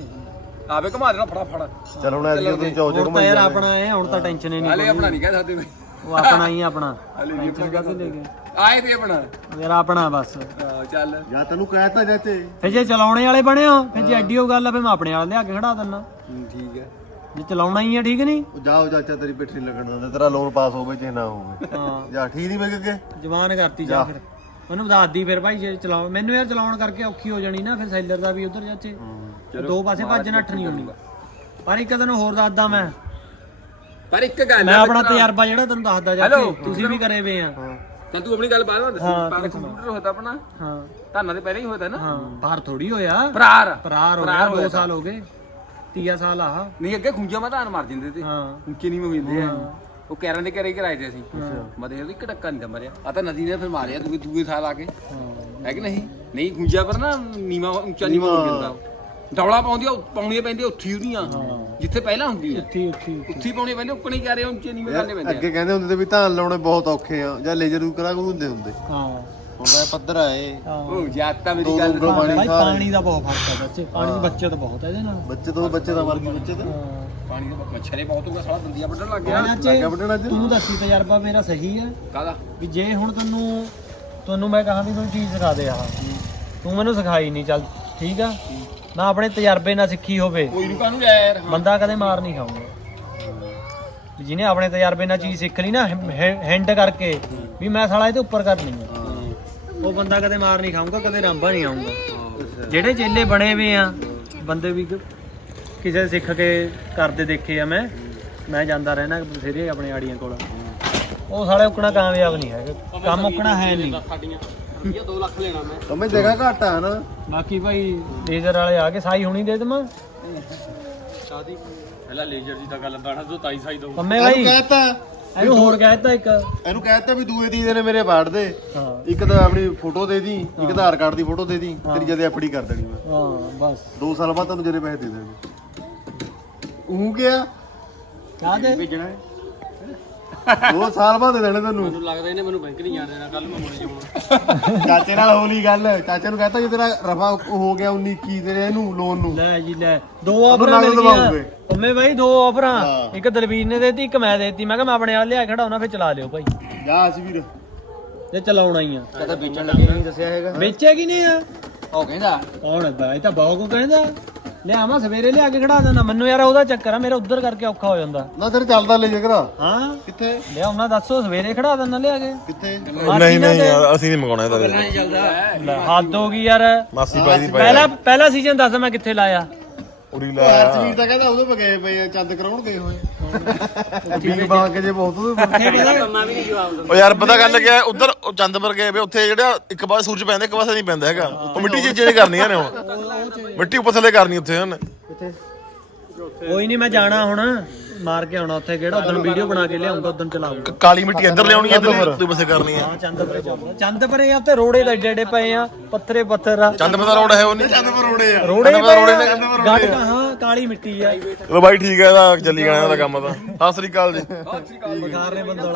ਆਵੇ ਘੁਮਾ ਦੇਣਾ ਫੜਾ ਫੜ ਚਲ ਹੁਣ ਐਸੀ ਤੂੰ ਚੌਜੇ ਤਾਂ ਯਾਰ ਆਪਣਾ ਹੈ ਹੁਣ ਤਾਂ ਟੈਨਸ਼ਨ ਹੀ ਨਹੀਂ ਹਾਲੇ ਆਪਣਾ ਨਹੀਂ ਕਹਿ ਸਕਦੇ ਬਈ ਉਹ ਆਪਣਾ ਹੀ ਆ ਆਪਣਾ। (laughs) ਹਾਲੇ ਵੀ ਟੈਨਸ਼ਨ ਕਾਹਤੇ ਲੈ ਗਏ ਆਏ ਤੇ ਆਪਣਾ। ਯਾਰ ਆਪਣਾ ਬਸ। ਚੱਲ। ਜਾਂ ਤੈਨੂੰ ਕਹਿਤਾ ਚਾਚੇ ਫਿਰ ਜੇ ਚਲਾਉਣੇ ਵਾਲੇ ਬਣੇ ਹੋ ਫਿਰ ਜੇ ਐਡੀ ਉਹ ਗੱਲ ਆ ਫਿਰ ਮੈਂ ਆਪਣੇ ਵਾਲੇ ਲਿਆ ਕੇ ਖੜਾ ਦਿੰਨਾ। ਠੀਕ ਹੈ। ਜੇ ਚਲਾਉਣਾ ਹੀ ਆ ਠੀਕ ਨਹੀਂ? ਉਹ ਜਾਓ ਚਾਚਾ ਤੇਰੀ ਪਿੱਠ ਨਹੀਂ ਲੱਗਣ ਦਿੰਦਾ ਤੇਰਾ ਲੋਨ ਪਾਸ ਹੋਵੇ ਚਾਹੇ ਨਾ ਹੋਵੇ। ਹਾਂ। ਜਾ ਠੀਕ ਨਹੀਂ ਕੇ ਜਵਾਨ ਕਰਤੀ ਜਾ ਫਿਰ। ਮੈਨੂੰ ਦੱਸਦੀ ਫਿਰ ਭਾਈ ਜੇ ਚਲਾਉ ਮੈਨੂੰ ਯਾਰ ਚਲਾਉਣ ਕਰਕੇ ਔਖੀ ਹੋ ਜਾਣੀ ਨਾ ਫਿਰ ਸੈਲਰ ਦਾ ਵੀ ਉਧਰ ਜਾਚੇ ਦੋ ਪਾਸੇ ਭੱਜ ਨੱਠ ਨਹੀਂ ਹੋਣੀ। ਪਰ ਇੱਕ ਦਿਨ ਹੋਰ ਦੱਸਦਾ ਮੈਂ। ਪਰ ਇੱਕ ਗੱਲ ਮੈਂ ਆਪਣਾ ਤਜਰਬਾ ਜਿਹੜਾ ਤੈਨੂੰ ਦੱਸਦਾ ਜਾ ਤੁਸੀਂ ਵੀ ਕਰੇ। ਵੇ ਆ। ਚੱਲ ਤੂੰ ਆਪਣੀ ਗੱਲ ਬਾਅਦ ਵਿੱਚ ਦੱਸੀ ਪਰ ਕੰਪਿਊਟਰ ਹੋਤਾ ਆਪਣਾ। ਹਾਂ। ਧਾਨਾ ਤੇ ਪਹਿਲਾਂ ਹੀ ਹੋਤਾ ਨਾ। ਹਾਂ ਬਾਹਰ ਥੋੜੀ ਹੋਇਆ। ਪਰਾਰ ਫਰਾਰ ਹੋ ਗਿਆ ਹੋਇਆ 2 ਸਾਲ ਹੋ ਗਏ। ਤੀਆ ਸਾਲ ਆਹ ਨਹੀਂ ਅੱਗੇ ਖੁੰਝਾ ਮੈਂ ਧਾਨ ਮਾਰ ਦਿੰਦੇ ਤੇ। ਹਾਂ। ਉੱਚੇ ਨਹੀਂ ਹੋ। ਜਾਂਦੇ ਆ ਉਹ ਕੈਰਾਂ ਦੇ ਘਰੇ ਕਰਾਏ ਤੇ ਅਸੀਂ। ਮੈਂ ਦੇਖ ਇੱਕ ਟੱਕਾ ਨਹੀਂ ਤਾਂ ਮਰਿਆ। ਆ ਤਾਂ ਨਦੀ ਨੇ ਫਿਰ ਮਾਰਿਆ ਦੂਏ ਦੂਏ ਸਾਲ ਆ ਕੇ। ਹੈ। ਕਿ ਨਹੀਂ? ਨਹੀਂ ਖੁੰਝਾ ਪਰ ਨਾ ਨੀਵਾ ਉੱਚਾ ਨਹੀਂ ਹੋ ਜਾਂਦਾ। ਡੌਲਾ ਪਾਉਂਦੀ ਪਾਉਣੀਆਂ ਪੈਂਦੀਆਂ ਉੱਥੀ ਉਹਦੀਆਂ ਜਿੱਥੇ ਪਹਿਲਾਂ ਹੁੰਦੀਆਂ। ਉੱਥੀ ਉੱਥੀ ਉੱਥੀ ਪਾਉਣੀਆਂ ਪੈਂਦੀਆਂ ਉੱਕਣੇ ਕਿਆਰੇ ਉੱਚੇ ਨੀਵੇਂ ਕਰਨੇ ਪੈਂਦੇ ਅੱਗੇ ਕਹਿੰਦੇ ਹੁੰਦੇ ਤੇ ਵੀ ਧਾਨ ਲਾਉਣੇ ਬਹੁਤ ਔਖੇ ਆ ਜਾਂ ਲੇਜ਼ਰ ਕਰਾ ਕੋ ਹੁੰਦੇ ਹੁੰਦੇ। ਹਾਂ। ਤਾਂ ਇਹ ਪੱਧਰ ਆਏ ਆ ਉਹ ਜਾਤ ਤਾਂ ਮੇਰੀ ਦੋ ਗੱਲ ਦੋ ਪਾਣੀ ਭਾਈ ਸਾਰੇ ਪਾਣੀ ਦਾ ਬਹੁਤ ਫ਼ਰਕ ਹੈ ਬੱਚੇ। ਪਾਣੀ ਦੀ ਬੱਚਤ ਬਹੁਤ ਹੈ ਇਹਦੇ ਨਾਲ। ਬੱਚੇ ਤੋਂ ਬੱਚੇ ਦਾ ਮਰ ਗਈ ਬੱਚੇ ਤੇ। ਪਾਣੀ ਦਾ ਮੱਛਰੇ ਬਹੁਤ ਹੋਗਾ ਸਾਲਾ ਦੰਦੀਆਂ ਵੱਢਣ ਲੱਗ ਗਿਆ। ਚਾਚੇ ਲੱਗਾ ਵੱਢਣ ਅੱਜ? ਤੂੰ ਦੱਸੀ ਤਜਰਬਾ ਮੇਰਾ ਸਹੀ ਹੈ ਕਾਦਾ ਵੀ ਜੇ ਹੁਣ ਤੈਨੂੰ ਤੁਹਾਨੂੰ ਮੈਂ ਕਹਾਂ ਵੀ ਮੈਨੂੰ ਚੀਜ਼ ਸਿਖਾ ਦੇ ਆਹ। ਤੂੰ ਮੈਨੂੰ ਸਿਖਾਈ ਨਹੀਂ ਚੱਲ ਠੀਕ ਆ? ਮੈਂ ਆਪਣੇ ਤਜਰਬੇ ਨਾਲ ਸਿੱਖੀ ਹੋਵੇ। ਕੋਈ ਨੂੰ ਕਾਹਨੂੰ ਯਾਰ? ਬੰਦਾ ਕਦੇ ਮਾਰ ਨਹੀਂ ਖਾਊਗਾ। ਵੀ ਜਿਹਨੇ ਆਪਣੇ ਤਜਰਬੇ ਨਾਲ ਚੀਜ਼ ਸਿੱਖ ਲਈ ਨਾ ਹੈਂਡ ਕਰਕੇ ਵੀ ਮੈਂ ਸਾਲਾ ਇਹਦੇ ਉੱਪਰ ਕਰਨੀ ਆ। ਉਹ ਬੰਦਾ ਕਦੇ ਮਾਰ ਨਹੀਂ ਖਾਊਗਾ ਕਦੇ ਰਾਂਬਾ ਨਹੀਂ ਆਊਗਾ। ਜਿਹੜੇ ਚੇਲੇ ਬਣੇ ਵੇ ਆ ਬੰਦੇ ਵੀ ਕਿਸੇ ਸਿੱਖ ਕੇ ਕਰਦੇ ਦੇਖੇ ਆ ਮੈਂ ਮੈਂ ਜਾਂਦਾ ਰਹਿਣਾ ਬਥੇਰੇ ਆਪਣੇ ਆੜੀਆਂ ਕੋਲ। ਉਹ ਸਾਲੇ ਉਕਣਾ ਕਾਮਯਾਬ ਨਹੀਂ ਹੈਗੇ ਕੰਮ ਉਕਣਾ ਹੈ ਨਹੀਂ। ਤੁਮੇ ਜਗ੍ਹਾ ਘੱਟ ਆ ਨਾ। ਬਾਕੀ ਭਾਈ ਲੇਜ਼ਰ ਵਾਲੇ ਆ ਕੇ ਸਾਈ ਹੁਣੀ ਦੇ ਦਮਾ ਪਹਿਲਾਂ ਲੇਜ਼ਰ ਦੀ ਤਾਂ ਗੱਲ ਬਾਣਾ ਜੋ ਤਾਈ ਸਾਈ ਦੋ। ਕੰਮੇ ਭਾਈ। ਕਹਿਤਾ ਇਹਨੂੰ ਹੋਰ ਕਹਿਤਾ ਇੱਕ। ਇਹਨੂੰ ਕਹਿਤਾ ਵੀ ਦੂਏ ਤੀਜੇ ਨੇ ਮੇਰੇ ਬਾੜ ਦੇ ਹਾਂ। ਇੱਕ ਤਾਂ ਆਪਣੀ ਫੋਟੋ ਦੇ ਦੀ ਇੱਕ ਆਧਾਰ ਕਾਰਡ ਦੀ ਫੋਟੋ ਦੇ ਦੀ ਤੇਰੀ ਜਦੇ ਐਫਡੀ ਕਰ ਦੇਣੀ ਮੈਂ। ਹਾਂ ਬਸ। 2 ਸਾਲ ਬਾਅਦ ਤੈਨੂੰ ਜਿਹੜੇ ਪੈਸੇ ਦੇ ਦੇਣਗੇ। ਉਹ ਗਿਆ ਕਾਹਦੇ? ਭੇਜਣਾ ਦੋ ਸਾਲ ਬਾਅਦ ਦੇ ਦੇਣੇ ਤੈਨੂੰ। ਮੈਨੂੰ ਲੱਗਦਾ ਇਹਨੇ ਮੈਨੂੰ ਬੈਂਕ ਨਹੀਂ ਜਾਣ ਦੇਣਾ ਕੱਲ ਮੈਂ ਮੁੜੇ ਜਾਊਂਗਾ ਚਾਚੇ ਨਾਲ ਹੋਲੀ ਗੱਲ ਚਾਚੇ ਨੂੰ ਕਹਤਾ ਜੇ ਤੇਰਾ ਰਫਾ ਹੋ ਗਿਆ 19 21 ਤੇਰੇ ਇਹਨੂੰ ਲੋਨ ਨੂੰ। ਲੈ ਜੀ ਲੈ। ਦੋ ਆਫਰਾਂ ਮਿਲ ਗਈਆਂ। ਉਮੇ ਬਾਈ ਦੋ ਆਫਰਾਂ ਇੱਕ ਦਲਵੀਰ ਨੇ ਦੇਤੀ ਇੱਕ ਮੈਂ ਦੇਤੀ। ਮੈਂ ਕਿਹਾ ਮੈਂ ਆਪਣੇ ਨਾਲ ਲਿਆ ਕੇ ਖੜਾਉਣਾ ਫਿਰ ਚਲਾ ਲਿਓ ਭਾਈ। ਜਾ ਅਸੀਂ ਵੀਰ ਜੇ ਚਲਾਉਣਾ ਹੀ ਆ। ਕਦਾ ਵੇਚਣ ਲੱਗੇ ਨਹੀਂ ਦੱਸਿਆ ਹੈਗਾ। ਵੇਚੇਗੀ ਨਹੀਂ ਆ? ਉਹ ਕਹਿੰਦਾ। ਕੌਣ ਹੈ ਬਾਈ? ਤਾਂ ਬਹੁਤ ਕੋ ਕਹਿੰਦਾ। ਲਿਆਵਾਂ ਸਵੇਰੇ ਲਿਆ ਕੇ ਖੜਾ ਦੇਣਾ ਮੈਨੂੰ ਯਾਰ ਉਹਦਾ ਚੱਕਰ ਆ ਮੇਰਾ ਉਧਰ ਕਰਕੇ ਔਖਾ ਹੋ ਜਾਂਦਾ। ਨਾ ਤੇਰੇ ਚੱਲਦਾ ਲੈ ਜਗਰਾ ਹਾਂ? ਕਿੱਥੇ? ਲਿਆਉਣਾ ਦੱਸੋ ਸਵੇਰੇ ਖੜਾ ਦੇਣਾ ਲਿਆ ਕੇ। ਕਿੱਥੇ? ਨਹੀਂ ਨਹੀਂ ਯਾਰ ਅਸੀਂ ਨਹੀਂ ਮੰਗਾਉਣਾ ਇਹਦਾ। ਨਹੀਂ ਚੱਲਦਾ। ਲੈ, ਹੱਦ ਹੋ ਗਈ ਯਾਰ। ਮਾਸੀ ਪਾਈ ਦੀ ਪਹਿਲਾ ਪਹਿਲਾ ਸੀਜ਼ਨ ਦੱਸ ਮੈਂ ਕਿੱਥੇ ਲਾਇਆ। ਉਰੀ ਅਰਸ਼ਵੀਰ ਤਾਂ ਕਹਿੰਦਾ ਉਹਦੇ ਪੇ ਗਏ ਪਏ ਆ, ਚੰਦ ਕਰਾਉਣ ਗਏ ਹੋਏ। ਬੀਗ ਬਾਗ ਜੇ ਬਹੁਤ ਕੰਮਾਂ ਵੀ ਨਹੀਂ ਜਵਾਬ ਉਹ ਯਾਰ ਪਤਾ ਗੱਲ ਕਿਆ ਉਧਰ ਚੰਦਪੁਰ ਗਏ ਵੇ ਉੱਥੇ ਜਿਹੜਾ ਇੱਕ ਪਾਸੇ ਸੂਰਜ ਪੈਂਦਾ ਇੱਕ ਪਾਸੇ ਨਹੀਂ ਪੈਂਦਾ ਹੈਗਾ। ਉਹ ਮਿੱਟੀ ਚ ਜਿਹੜੇ ਕਰਨੀਆਂ ਨੇ ਉਹ। ਮਿੱਟੀ ਉੱਪਰ ਥੱਲੇ ਕਰਨੀ ਉੱਥੇ ਉਹਨੇ। ਕੋਈ ਨਹੀਂ ਮੈਂ ਜਾਣਾ ਹੁਣ। ਮਾਰ ਕੇ ਆਉਣਾ ਉੱਥੇ ਕਿਹੜਾ ਉਦੋਂ ਵੀਡੀਓ ਬਣਾ ਕੇ ਲਿਆਉਂਗਾ ਉਦੋਂ ਚਲਾਉਂਗਾ ਕਾਲੀ ਮਿੱਟੀ ਇੱਧਰ ਲਿਆਉਣੀ ਹੈ ਇੱਧਰ ਦੂਜੇ ਪਾਸੇ ਕਰਨੀ ਹੈ। ਹਾਂ ਚੰਦਪੁਰੇ ਚੰਦਪੁਰੇ ਆ ਤੇ ਰੋੜੇ ਦਾ ਏਡੇ ਏਡੇ ਪਏ ਆ ਪੱਥਰੇ ਪੱਥਰ ਆ। ਚੰਦਪੁਰ ਦਾ ਰੋਡ ਹੈ ਉਹ ਨਹੀਂ। ਚੰਦ ਰੋੜੇ ਆ। ਰੋੜੇ ਚੰਦਪੁਰ ਰੋੜੇ ਨੇ। ਗੱਡ ਹਾਂ ਕਾਲੀ ਮਿੱਟੀ ਆ। ਚਲੋ ਬਾਈ ਠੀਕ ਹੈ ਇਹਦਾ ਚੱਲੀ ਜਾਣਾ ਇਹਦਾ ਕੰਮ ਤਾਂ। ਸਤਿ ਸ੍ਰੀ ਅਕਾਲ ਜੀ। ਬੁਖਾਰ ਨੇ ਬੰਦੋਲਾ